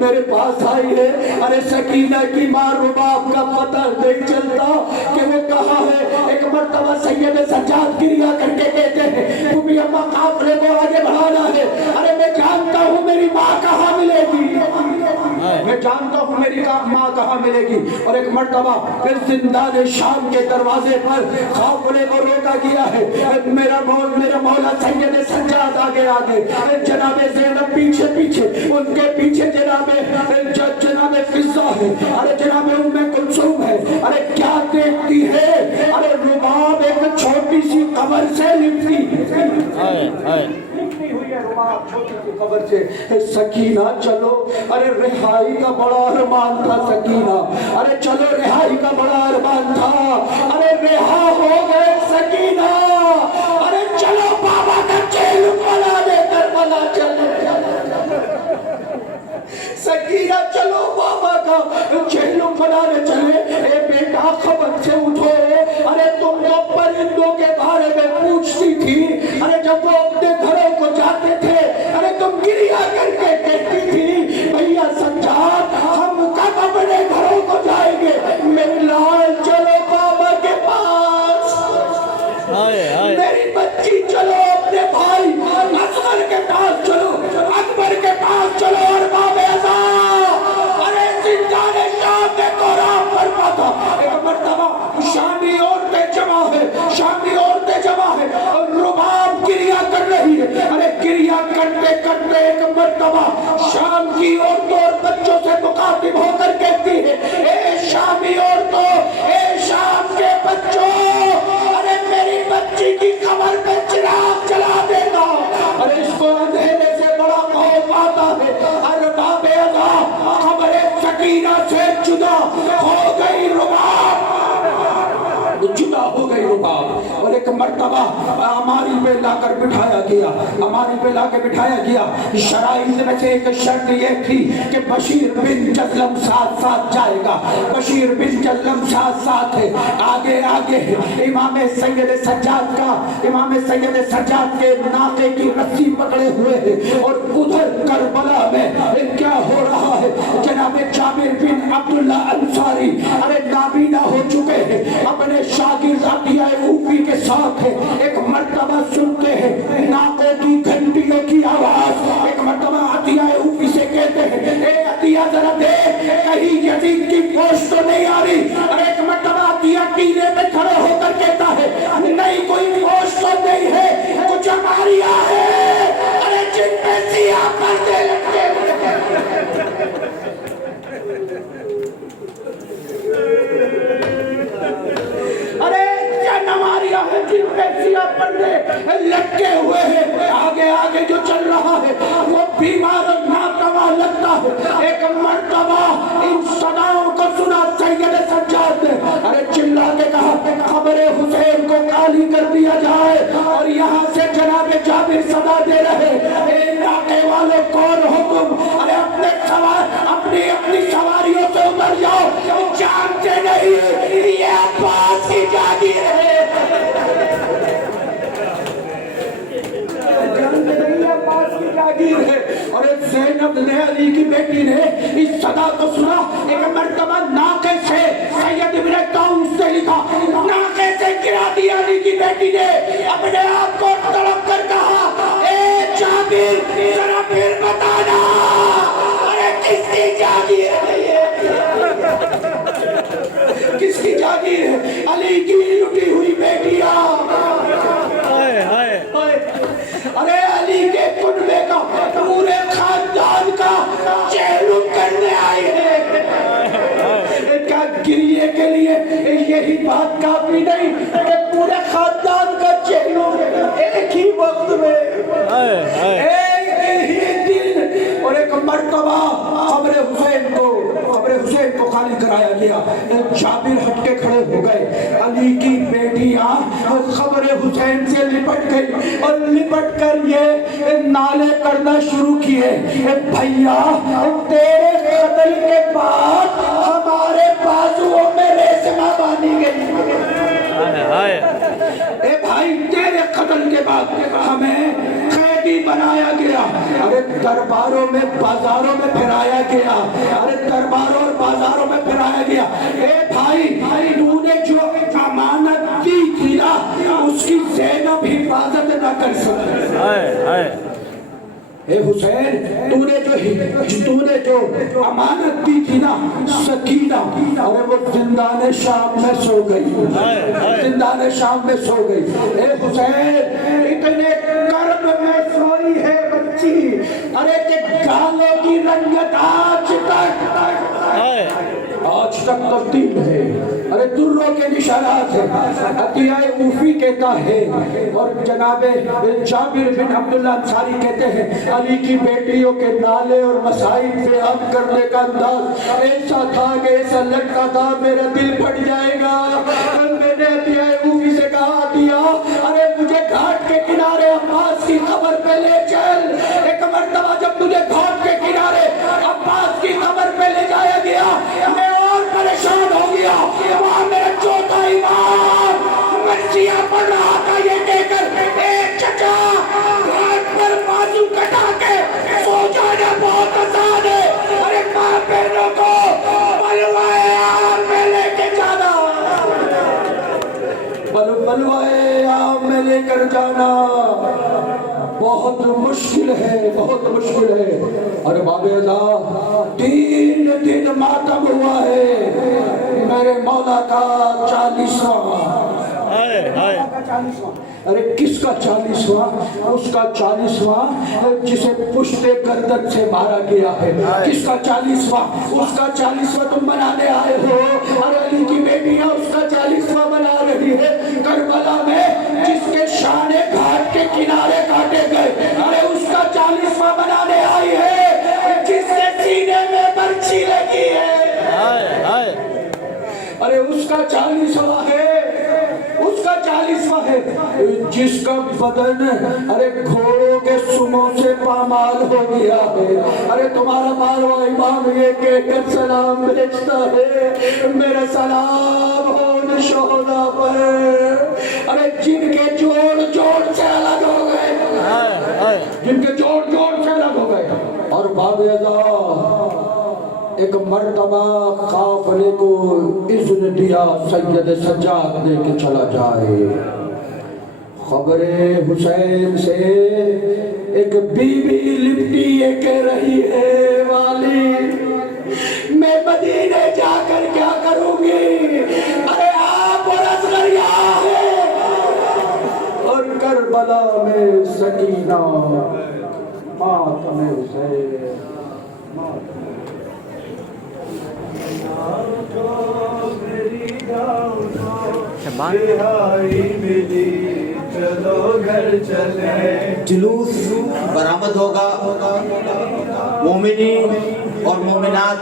میرے پاس آئی ہے، ارے سکینہ کی ماں رباب کا پتہ نہیں چلتا کہ وہ کہاں ہے۔ ایک مرتبہ سید سجاد گریہ کر کے کہتے ہیں پھوپھی اماں قافلے کو آگے بڑھانا ہے، ارے میں جانتا ہوں میری ماں کہاں ملے گی، میں جانتا ہوں میری ماں کہاں ملے گی۔ اور ایک مرتبہ پھر زندان شام کے دروازے پر قافلے کو روکا گیا ہے، میرا مولا سید سجاد آگے آگے، جناب زینب پیچھے پیچھے، ان کے پیچھے جناب فضہ ہے، ارے جناب ام کلثوم ہے۔ ارے کیا دیکھتی ہے، ارے رباب ایک چھوٹی سی قبر سے لپٹی ہوئی ہے، رباب چھوٹی سی قبر سے۔ سکینہ چلو، ارے رہائی کا بڑا ارمان تھا سکینہ، ارے چلو رہائی کا بڑا ارمان تھا، ارے رہا ہو گئے سکینہ، ارے چلو بابا کا جیل بنا دے کر بنا چلو سکینہ، چلو بابا کا جیل بنانے چلے۔ اے بیٹا خبر سے اٹھو، ارے تم جو پرندوں کے بارے میں پوچھتی تھی، ارے جب وہ اپنے گھروں کو جاتے تھے، ارے تم گریہ کر کے کہتی تھی بھیا سجاد ہم کب اپنے گھروں کو جائیں گے، میری لال چلو بابا کے پاس، میری بچی چلو اپنے بھائی اصغر کے پاس چلو، اکبر کے پاس چلو۔ اور باب ازا ارے زندان شام میں کوہرام برپا تھا۔ ایک مرتبہ شامی عورتیں جمع ایک مرتبہ شام کی عورتوں اور بچوں سے مخاطب ہو کر کہتی ہے، اے شامی عورتوں، اے شام کے بچوں، ارے میری بچی کی قبر پہ چراغ جلا دینا۔ ارے اس کو اندھیرے سے بڑا خوف آتا ہے۔ ارباب اذا قبر سکینہ سے جدا ہو گئی رباب، جدا ہو گئی رباب۔ اور ایک مرتبہ اماری پہ لا کر بٹھایا گیا، اماری پہ لا کے بٹھایا گیا۔ شرائط میں سے ایک شرط یہ تھی کہ بشیر بن جزلم ساتھ ساتھ جائے گا، بشیر بن جزلم ساتھ ساتھ ہے، آگے آگے امام سید سجاد کا، امام سید سجاد کے ناقے کی رسی پکڑے ہوئے ہیں، اور ادھر کربلا میں کیا ہو رہا ہے، جناب جابر بن عبداللہ انصاری ارے نابینا ہو چکے ہیں، اپنے شاگرد عطیہ اوفی کے ساتھ ہے۔ ایک مرتبہ سنتے ہیں ناقوں کی گھنٹیوں کی آواز، ایک مرتبہ عطیہ اوفی سے کہتے ہیں، اے عطیہ ذرا دیکھ کہیں یزید کی فوج تو نہیں آ رہی۔ اور ایک مرتبہ عطیہ ٹیلے پہ کھڑے ہو کر کہتا ہے، نہیں کوئی فوج تو نہیں ہے، کچھ ہماریاں ہے، ارے جن پہ سیاہ پردے لٹکے ہوئے ہیں۔ ارے جن ہماریاں ہے جن پہ سیاہ پردے لٹکے ہوئے ہیں۔ آگے آگے جو چل رہا ہے وہ بیمار اور ناتواں لگتا ہے۔ ایک مرتبہ ان صداؤں کو سنا سید سجاد نے، ارے چلا کے کہا قبر حسین کو خالی کر دیا جائے، اور یہاں سے جناب جابر صدا دے رہے، اے ناقے والے کون ہو تم؟ ارے اپنے اپنی سواریوں سے اتر جاؤ، جانتے نہیں یہ عباس کی جاگیر ہے، جاگیر ہے۔ اور ایک زینب نے، علی کی بیٹی نے اس صدا کو سنا۔ ایک مرتبہ ناقے سے سید ابن طاؤس سے لکھا، ناقے سے گرا دیا علی کی بیٹی نے، اپنے آپ کو تڑپ کر کہا، اے جابر ذرا پھر بتانا، ارے کس کی جاگیر ہے یہ؟ کس کی جاگیر ہے؟ علی کی لٹی ہوئی بیٹیاں، ارے علی کے کنبے کا، پورے خاندان کا چہلم کرنے آئے ہیں۔ کیا گریے کے لیے یہی بات کافی نہیں کہ پورے خاندان کا چہلم ایک ہی وقت میں، ایک ہی دن؟ اور ایک مرتبہ قبر حسین کو خالی کرایا گیا، جابر ہٹ کے کھڑے ہو گئے، علی کی بیٹیاں قبر حسین سے لپٹ گئی، اور لپٹ کر یہ نالے کرنا شروع کیے، بھیا تیرے قتل کے بعد ہمارے بازوؤں میں ریشمہ باندھی گئی، اے بھائی تیرے قتل کے بعد ہمیں قیدی بنایا گیا، ارے درباروں میں بازاروں میں پھرایا گیا، ارے درباروں اور بازاروں میں پھرایا گیا، اے بھائی تو نے جو امانت دی تھی نا اس کی زینب حفاظت نہ کر سکتے، اے حسین تو نے جو امانت دی تھی نا سکینہ، ارے وہ زندان شام میں سو گئی، زندان شام میں سو گئی، اے حسین اتنے کرب میں سوئی ہے بچی، ارے کہ گالوں کی رنگت آج تک تبدیل ہے، ارے دروں کے نشانات ہیں۔ عطیہ اوفی کہتا ہے اور جناب جابر بن عبداللہ انصاری کہتے ہیں، علی کی بیٹیوں کے نالے اور مسائل بیان کرنے کا انداز ایسا تھا کہ ایسا لگتا تھا میرا دل پھٹ جائے گا۔ میں نے عطیہ اوفی سے کہا، عطیہ ارے مجھے گھاٹ کے کنارے عباس کی قبر پہ لے چل۔ ایک مرتبہ جب مجھے گھاٹ کے کنارے عباس کی قبر پہ لے جایا گیا میں اور پریشان ہو گیا، وہاں میرا چوتھا امام مرثیہ پڑھ رہا تھا، یہ کہہ کر اے چچا گھاٹ پر بازو کٹا کے سو جانا بہت آسان ہے، ارے ماں بہنوں کو بلوائے عام میں لے کے جانا، بلوائے عام میں لے کر جانا بہت مشکل ہے، بہت مشکل ہے۔ اور باب اعلیٰ 3 دن ماتم ہوا ہے میرے مولا کا 40واں، ارے کس کا 40واں؟ اس کا 40واں جسے پشت گردن سے مارا گیا ہے. کس کا 40واں؟ اس کا 40واں تم منانے آئے ہو. اور علی کی بیٹیاں اس کا 40واں منا رہی ہے. کربلا میں جس کے شان گھاٹ کے کنارے کاٹے گئے, ارے اس کا 40واں منانے آئی ہے. جس کے سینے میں برچھی لگی ہے, ارے اس کا 40واں ہے. اس کا 40واں ہے. جس کا بدن ارے گھوڑوں کے سموں سے پامال ہو گیا ہے. ارے تمہارا مارواڑ امام یہ کہہ کر سلام بھیجتا ہے, میرا سلام ہو ان شہداء پر, ارے جن کے جوڑ جوڑ سے الگ ہو گئے, جن کے جوڑ جوڑ سے الگ ہو گئے. اور باب ازا ایک مرتبہ قافلے کو اذن دیا سید سجاد دے کے چلا جائے. خبر حسین سے ایک بی بی لپٹی یہ کہہ رہی ہے, والی میں مدینے جا کر کیا کروں گی؟ ارے آپ اور اصغر یہاں ہے, اور کربلا میں سکینہ ماتم حسین ماتم. جلوس برآمد ہوگا مومنین اور مومنات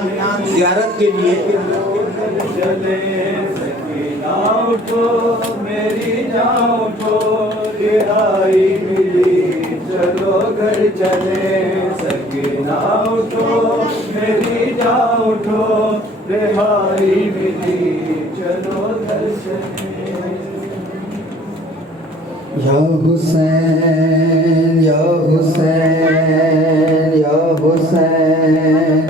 زیارت کے لیے. میری جان اٹھو, رہائی ملی, چلو گھر چلے. سکینہ اٹھو میری جان اٹھو, رہائی ملی, چلو گھر چلے. یا حسین یا حسین یا حسین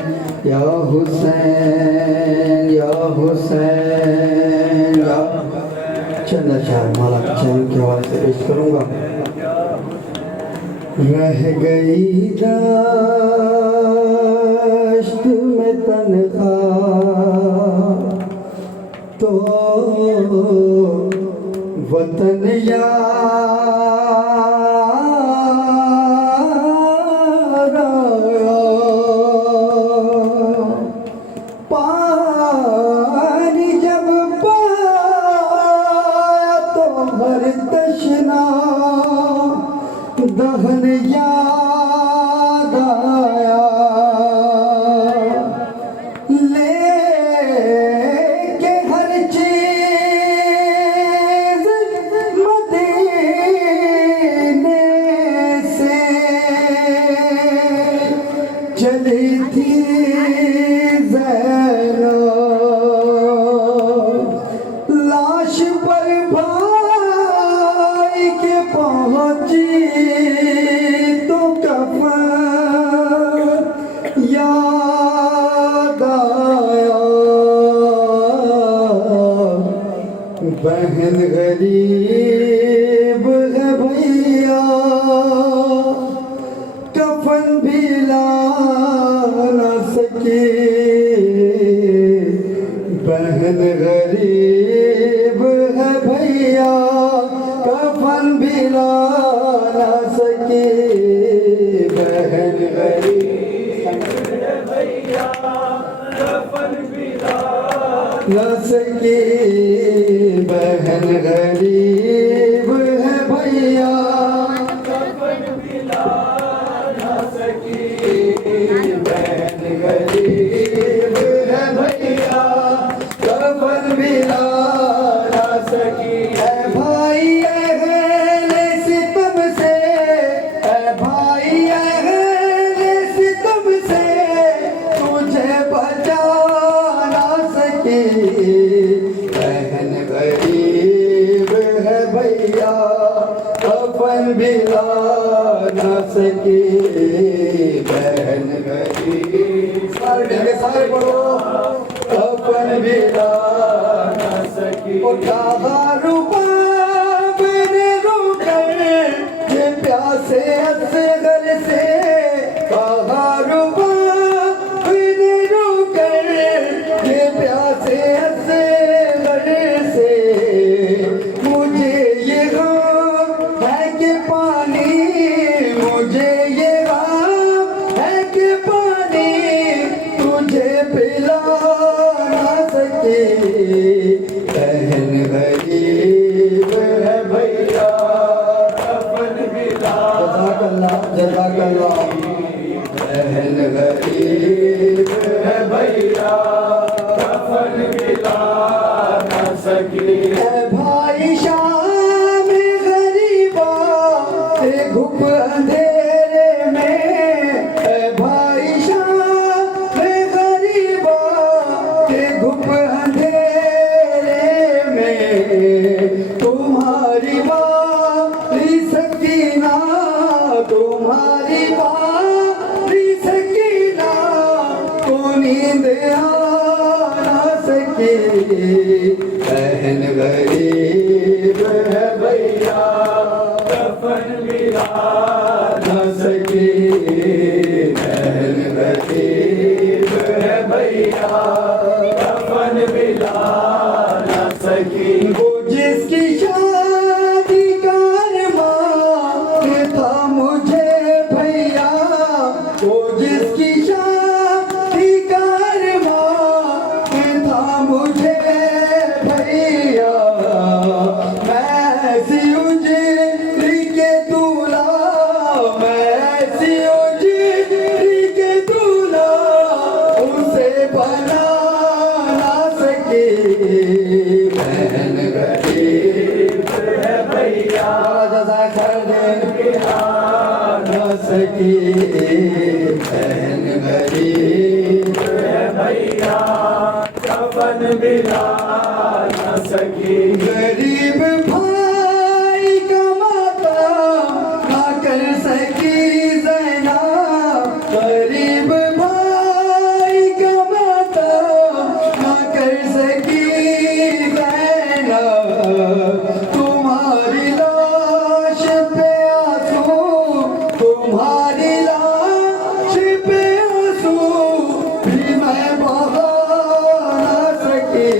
یا حسین یا حسین یا. چند اشعار مولا کے چین کے حوالے سے پیش کروں گا. رہ گئی دشت میں تنہا تو وطن یار آیا, پانی جب پایا تو ہر تشنا دہن یاد آیا. چلی تھی زینب لاش پر بھائی کے پہنچی تو کفن یاد آیا. بہن غریب ہے بھیا, کفن بھی لا نہ سکی. بہن غریب ہے بھیا, کفن بھی لا نہ سکی. بہن غریب ہے بھیا, کفن بھی لا نہ سکی. بہن غریب ہے بھیا, کفن بھی لا نہ سکی. بہن غریب ہے بھیا, کفن بھی لا نہ سکی. اے بھائی اہل ستم سے, اے بھائی اہل ستم سے, تجھے بچا نہ سکی. بہن غریب ہے بھیا, کفن بھی لا نہ سکی. بہن غریب سارے پڑھو, کفن بھی لا نہ سکی. کہاں رباب نے رو کر یہ پیاسے اصغر سے, کہاں رباب نے رو کر یہ پیاسے اصغر سے, مجھے غریب ہے بھیا کفن ملا نہ سکی اے بھائی شام غریبا تے گھپ اندھیرے میں اے بھائی شام غریبا تے گھپ اندھیرے میں تمہاری باری سکینہ تمہاری باری سکینہ کو نیند آ نہ سکی بہن غریب ہے بھیا کفن ملا نہ سکی بہن غریب ہے بھیا کفن ملا نہ سکی وہ جس کی شادی کا ارمان تھا مجھے بھیا وہ جس کی شادی کا ارمان تھا مجھے بھیا میں ایسی اجڑی کے دولہا میں ایسی اجڑی کے دولہا اسے بنا نہ سکی بہن غریب ہے بھیا جزا کر دے نہ سکی بہن غریب ہے بھیا کفن ملا نہ سکی غریب بھائی کماتا نہ کر سکی زینب غریب بھائی کماتا نہ کر سکی زینب تمہاری لاش پہ آنسو تمہاری لاش پہ آنسو بھی میں بہا نہ سکی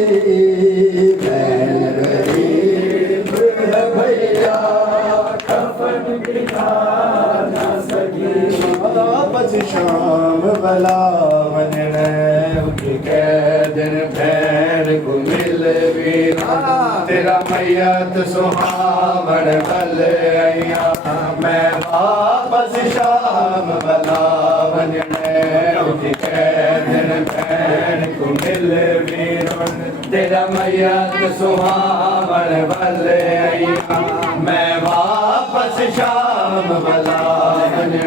بہن غریب ہے بھیا کفن ملا نہ سکی بس شام بلا بننے کے دن پھیر کو مل بھی تیرا میت سہاون بل ایام میں واپس شام بلا بننے کے دن پھیر کو مل بھی تیرا میت سہاون بل ایام میں واپس شام بلا بننے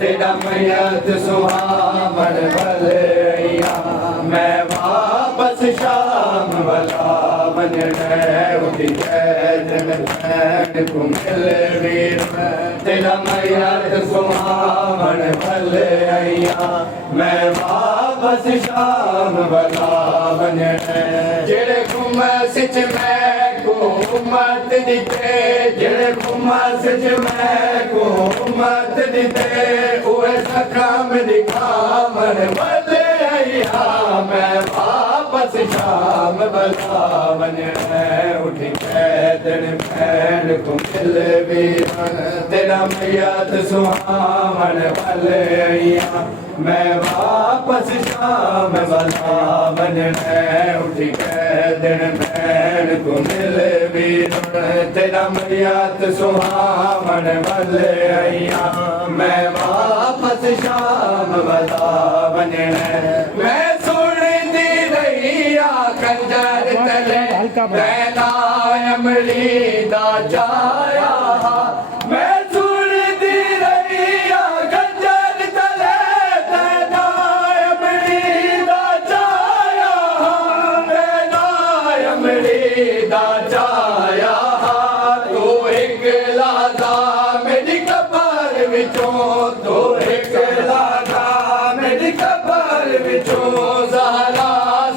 تیرا میت سہاون بل ایام میں واپس شام بلا بننے کو مل بھی تیرا میت سہاون بل ایام میں واپس شام بلا بننے جڑے گھمس چ میں کو امت دیتے جڑے گھمس چ میں کو امت دیتے اوے زخم دکھاون بل ایام میں واپس شام بلا بننے اٹھ کے دن پھیر کو مل بھی تیرا میت سہاون بل ایام میں واپس شام بلا بننے اٹھ کے دن پھیر کو مل بھی تیرا میت سہاون بل ایام میں واپس شام بلا بننے میں سنتی رہی کنجر تلے بینا امری دا جایا میں سنتی رہی کنجر تلے بینا امری دا جایا بینا امری دا جایا تو ایک لادا میری قبر وچوں تو ایک لادا میری قبر وچوں زہرا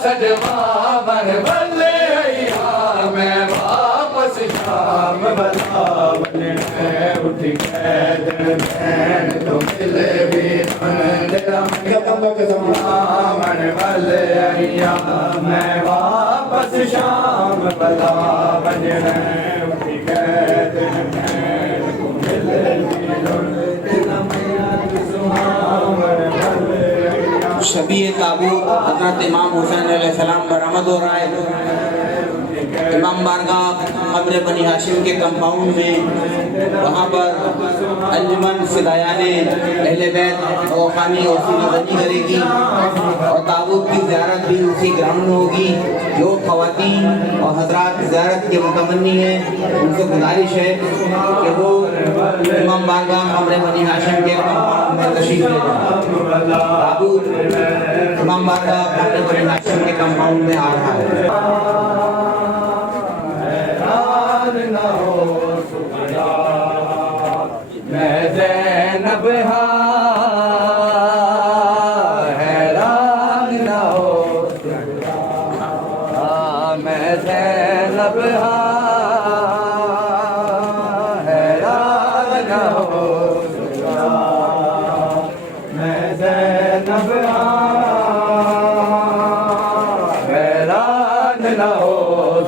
سجواون بل ایام میں واپس شام بلا بننے اٹھ کے دن بہن تو مل بھی تیرا میت سہاون بل ایام میں واپس شام بلا بننے اٹھ کے دن بہن تو مل بھی تیرا میت سہاون بل ایام شبیہ تابوت حضرت امام حسین علیہ السلام برآمد ہو رہا ہے. امام بارگاہ قبر بنی ہاشم کے کمپاؤنڈ میں، وہاں پر انجمن فدایان اہل بیت خانی اور سینہ کرے گی، اور تابوت کی زیارت بھی اسی گراؤنڈ میں ہوگی۔ جو خواتین اور حضرات زیارت کے متمنی ہیں ان سے گزارش ہے کہ وہ امام بارگاہ قبر بنی ہاشم کے کمپاؤنڈ میں تشریف لے جائیں۔ تابوت امام بارگاہ قبر بنی ہاشم کے کمپاؤنڈ میں آ رہا ہے۔ میں زینب حیران نہ ہو، میں زینب حیران نہ ہو، میں زینب حیران نہ ہو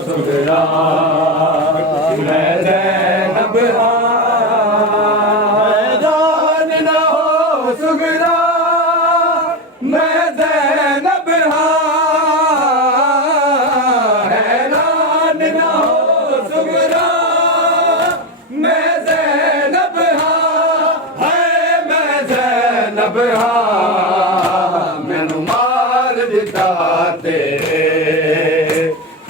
سغرا، میں زینب مینو مار دتا تیرے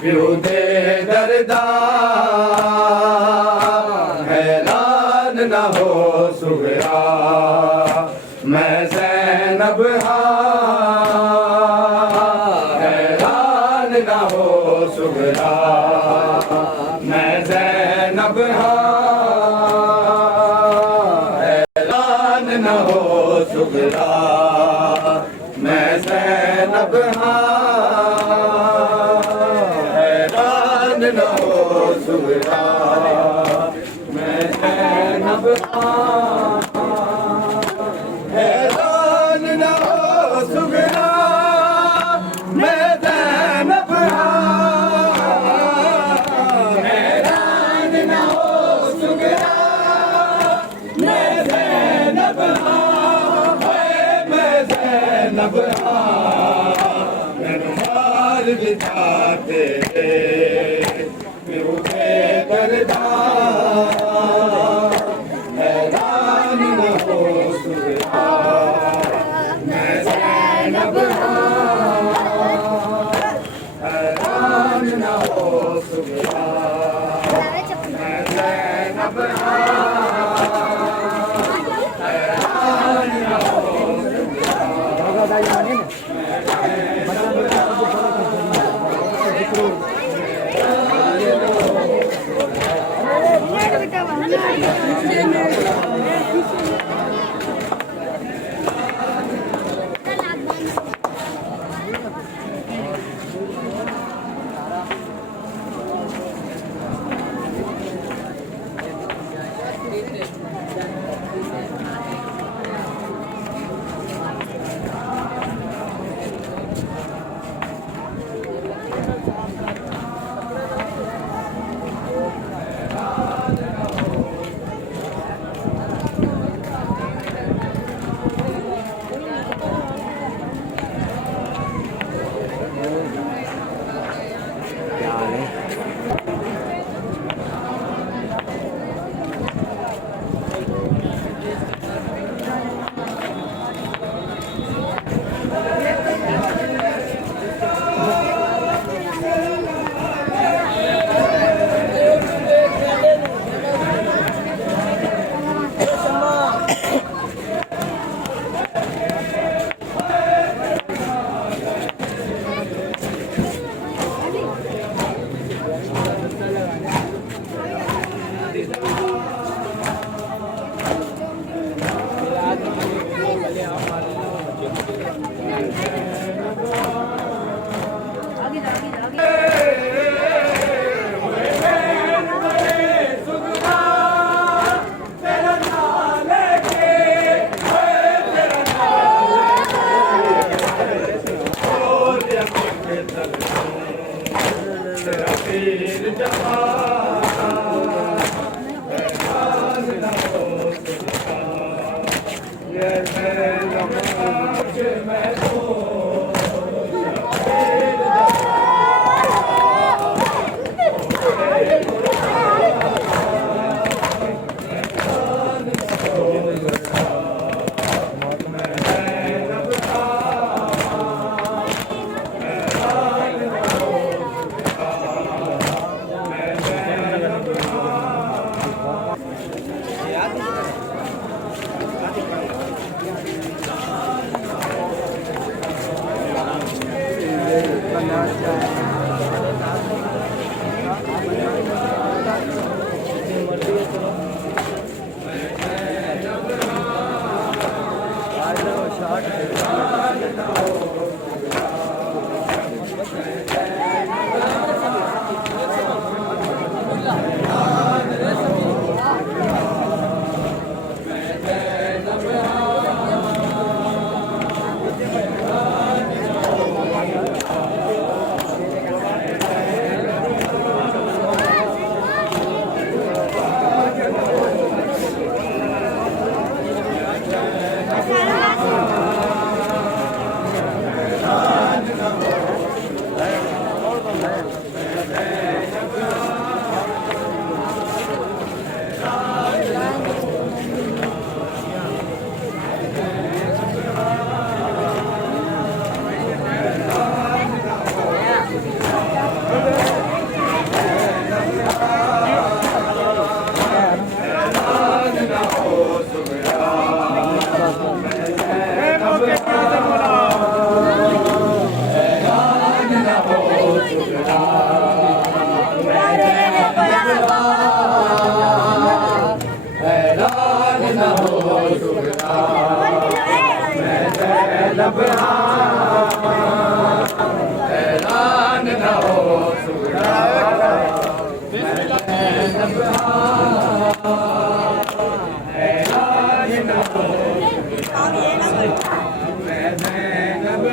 پیو دے دردا، حیران نہ ہو سغرا، میں زینب حیران نہ ہو سغرا، میں زینب حیران نہ ہو سغرا، میں زینب حیران نہ ہو سغرا، میں زینب حیران نہ ہو سغرا، میں زینب حیران نہ ہو سغرا، میں زینب میں زینب مینو مار دتا تیرے پیو دے دردا، حیران نہ ہو سغرا، میں زینب حیران نہ ہو سغرا، میں زینب حیران نہ ہو سغرا میں زینب حیران نہ ہو سغرا میں زینب حیران نہ ہو میں زینب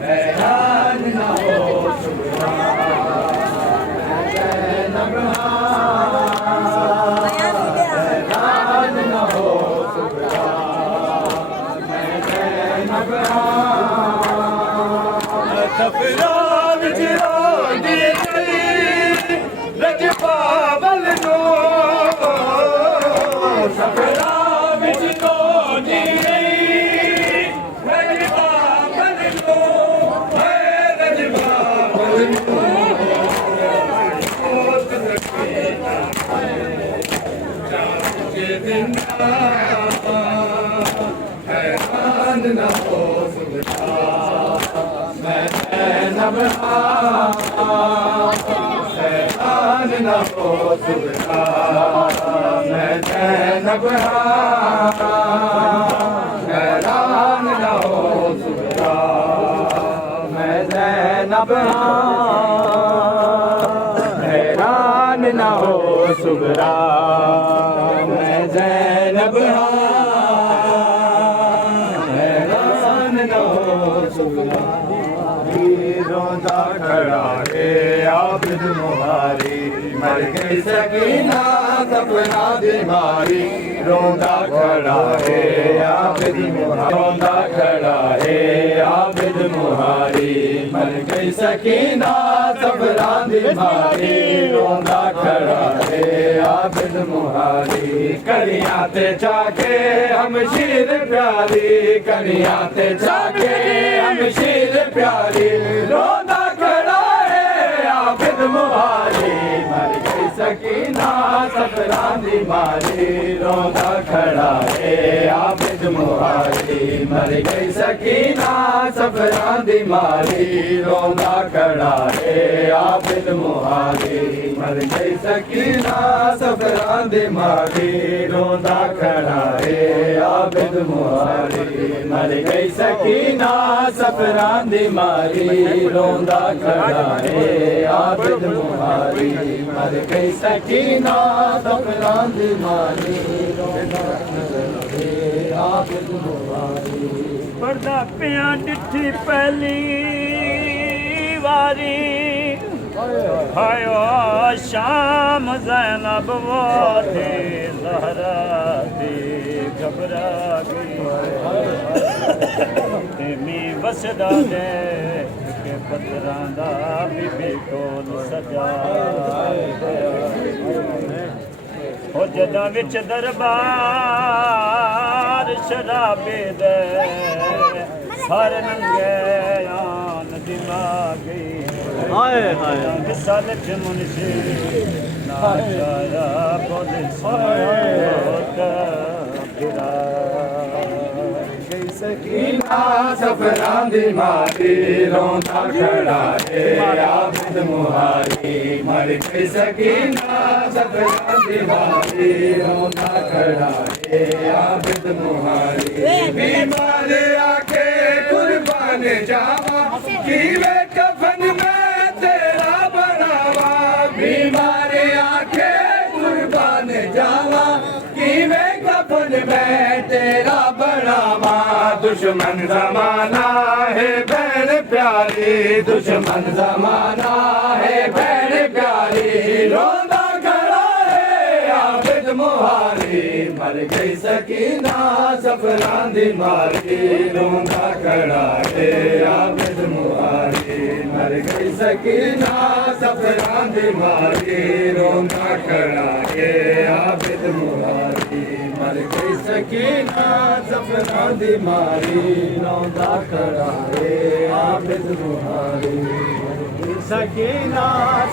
حیران نہ ہو سغرا میں زینب حیران نہ ہو سغرا میں زینب تفراد جرودی رجبا بلدو تفراد جرودی رجبا بلدو رجبا بلدو حیران نہ ہو سغرا میں زینب حیران نہ ہو سغرا میں زینب حیران نہ ہو سغرا میں زینب حیران نہ ہو سغرا میں زینب حیران نہ ہو سغرا روزہ کھڑا ہے عابد مہاری مر گئی سکینہ سپنا بیماری روزہ کھڑا ہے عابد مہاری روزہ کھڑا ہے عابد مہاری مر گئی سکینہ سپنا بیماری روزہ کھڑا ہے عابد مہاری کلیاں تے چاکے ہم شیر پیاری کلیاں تے چاکے ہم شیر پیاری روزہ کھڑا ہے عابد مہاری مر گئی سکینہ سفران بیماری روزہ کھڑا ہے عابد مہاری مر گئی سکینہ سفران بیماری روزہ کھڑا ہے عابد مہاری مر گئی سکینہ سفران بیماری روزہ کھڑا ہے عابد مہاری مر گئی سکینہ سفران بیماری روزہ کھڑا ہے عابد مہاری مر گئی سکینہ سفران بیماری روزہ کھڑا ہے عابد مہاری پردہ پیاں ڈٹھی پہلی واری آیو شام زینب وہ تھی زہرا دی گھبرا گئی تیمی وسدا دے کہ پتران دا بی بی کول سجا او جداں وچ دربار شرابے دے ہر ننگے آن دماغی مثال منشی ناچایا پولیس گئی سکینہ سفران بیماری روزہ کھڑا ہے عابد مہاری مر گئی سکینہ سفران بیماری روزہ کھڑا ہے عابد مہاری بیمار آکے قربان جاوا کیوے کفن میں تیرا بناوا بیمار آکے قربان جاوا کیوے کفن میں تیرا بناوا دشمن زمانہ ہے بہن پیاری دشمن زمانہ ہے بہن پیاری روزہ کھڑا ہے عابد مہاری مر گئی سکینہ سفران بیماری روزہ کھڑا ہے عابد مہاری مر گئی سکینہ سفران بیماری روزہ کھڑا ہے عابد مہاری مر گئی سکینہ سفران بیماری روزہ کھڑا ہے عابد مہاری سکینہ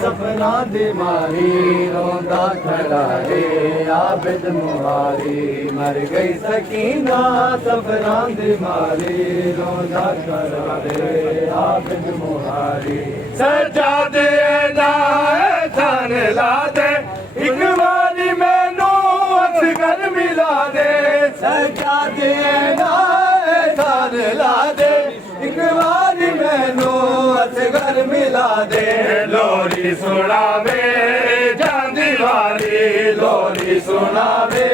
سفران بیماری روزہ کھڑا ہے عابد مہاری مر گئی سکینہ سفران بیماری روزہ کھڑا ہے عابد مہاری سجادے نائے تھانے لا دے ایک والی سجادے نال تھان لا دے ایک باری مینو اصغر ملا دے لوری سناوے جاندی واری لوری سناوے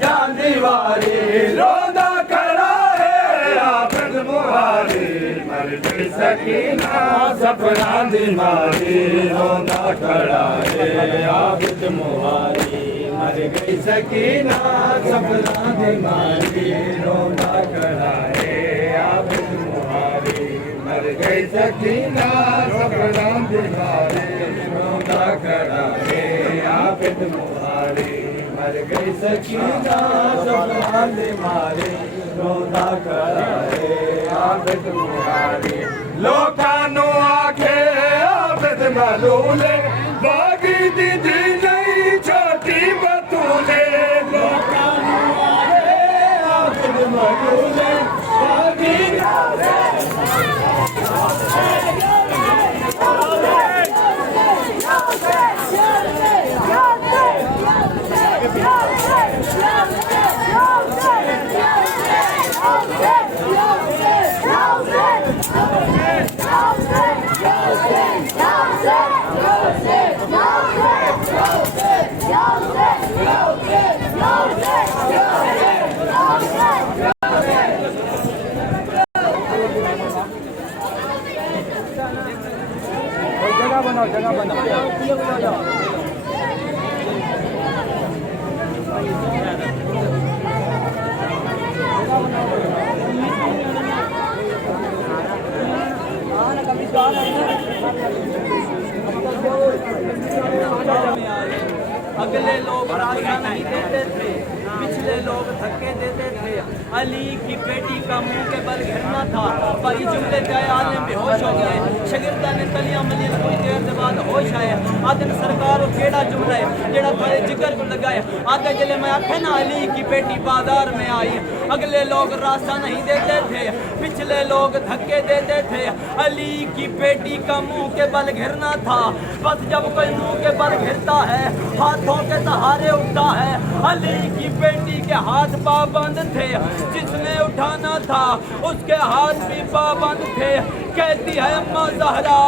جاندی واری روندا کھڑا ہے عابد مہاری مر گئی سکینہ سفراں دی ماری روندا کھڑا ہے عابد مہاری مر گئی سکینہ سفراں دی ماری روندا کھڑا ہے عابد مہاری مر گئی سکینہ سفراں دی ماری روندا کھڑا ہے عابد مہاری مر گئی سکینہ سفراں دی ماری روندا کھڑا ہے عابد مہاری لوکاں نوں آکھے عابد ملولے باغی دی نہیں چھوٹی بطولے لوکاں نوں آکھے عابد ملولے باغی جگہ بناؤ اگلے لوگ راستہ نہیں دیتے تھے پچھلے لوگ دھکے دیتے تھے علی کی بیٹی کا منہ کے بل گرنا تھا بھائی جملے پہ عالم بے ہوش ہو گئے شاگردہ نے تلیاں ملیاں کوئی دیر کے بعد ہوش آئے آدن سرکار وہ کیڑا جملہ ہے جڑا تھوڑے جگر کو لگائے آگے جلے میں آکھے نا علی کی بیٹی بازار میں آئی اگلے لوگ راستہ نہیں دیتے تھے پچھلے لوگ دھکے دیتے تھے علی کی بیٹی کا منہ کے بل گرنا تھا بس جب کوئی منہ کے بل گرتا ہے ہاتھوں کے سہارے اٹھتا ہے علی کی بیٹی کے ہاتھ پابند تھے جس نے اٹھانا تھا اس کے ہاتھ بھی پابند تھے کہتی ہے اماں زہرا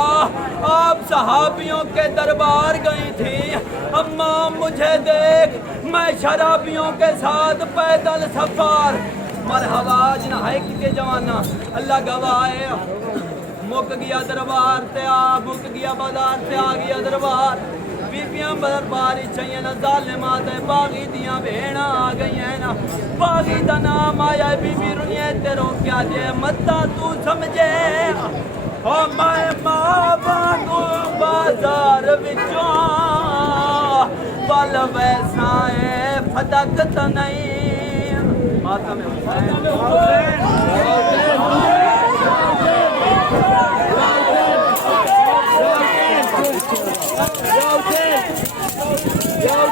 آپ صحابیوں کے دربار گئی تھی اماں مجھے دیکھ میں شرابیوں کے ساتھ پیدل سفر مرحبا جنہائی کے جوانا اللہ گواہ مک گیا دربار تے آ مک گیا بازار تے آ گیا دربار بیبیاں دربار چاہیے نا ظالمات باغی دیاں بھیڑاں آ گئی ہیں نا باغی دا نام آیا بی بی رنیے تے روکیا دے متا تو سمجھے او میں ماں بانگو بازار وچوں بل ویسائے فتقت نہیں ماتم حسین Yo,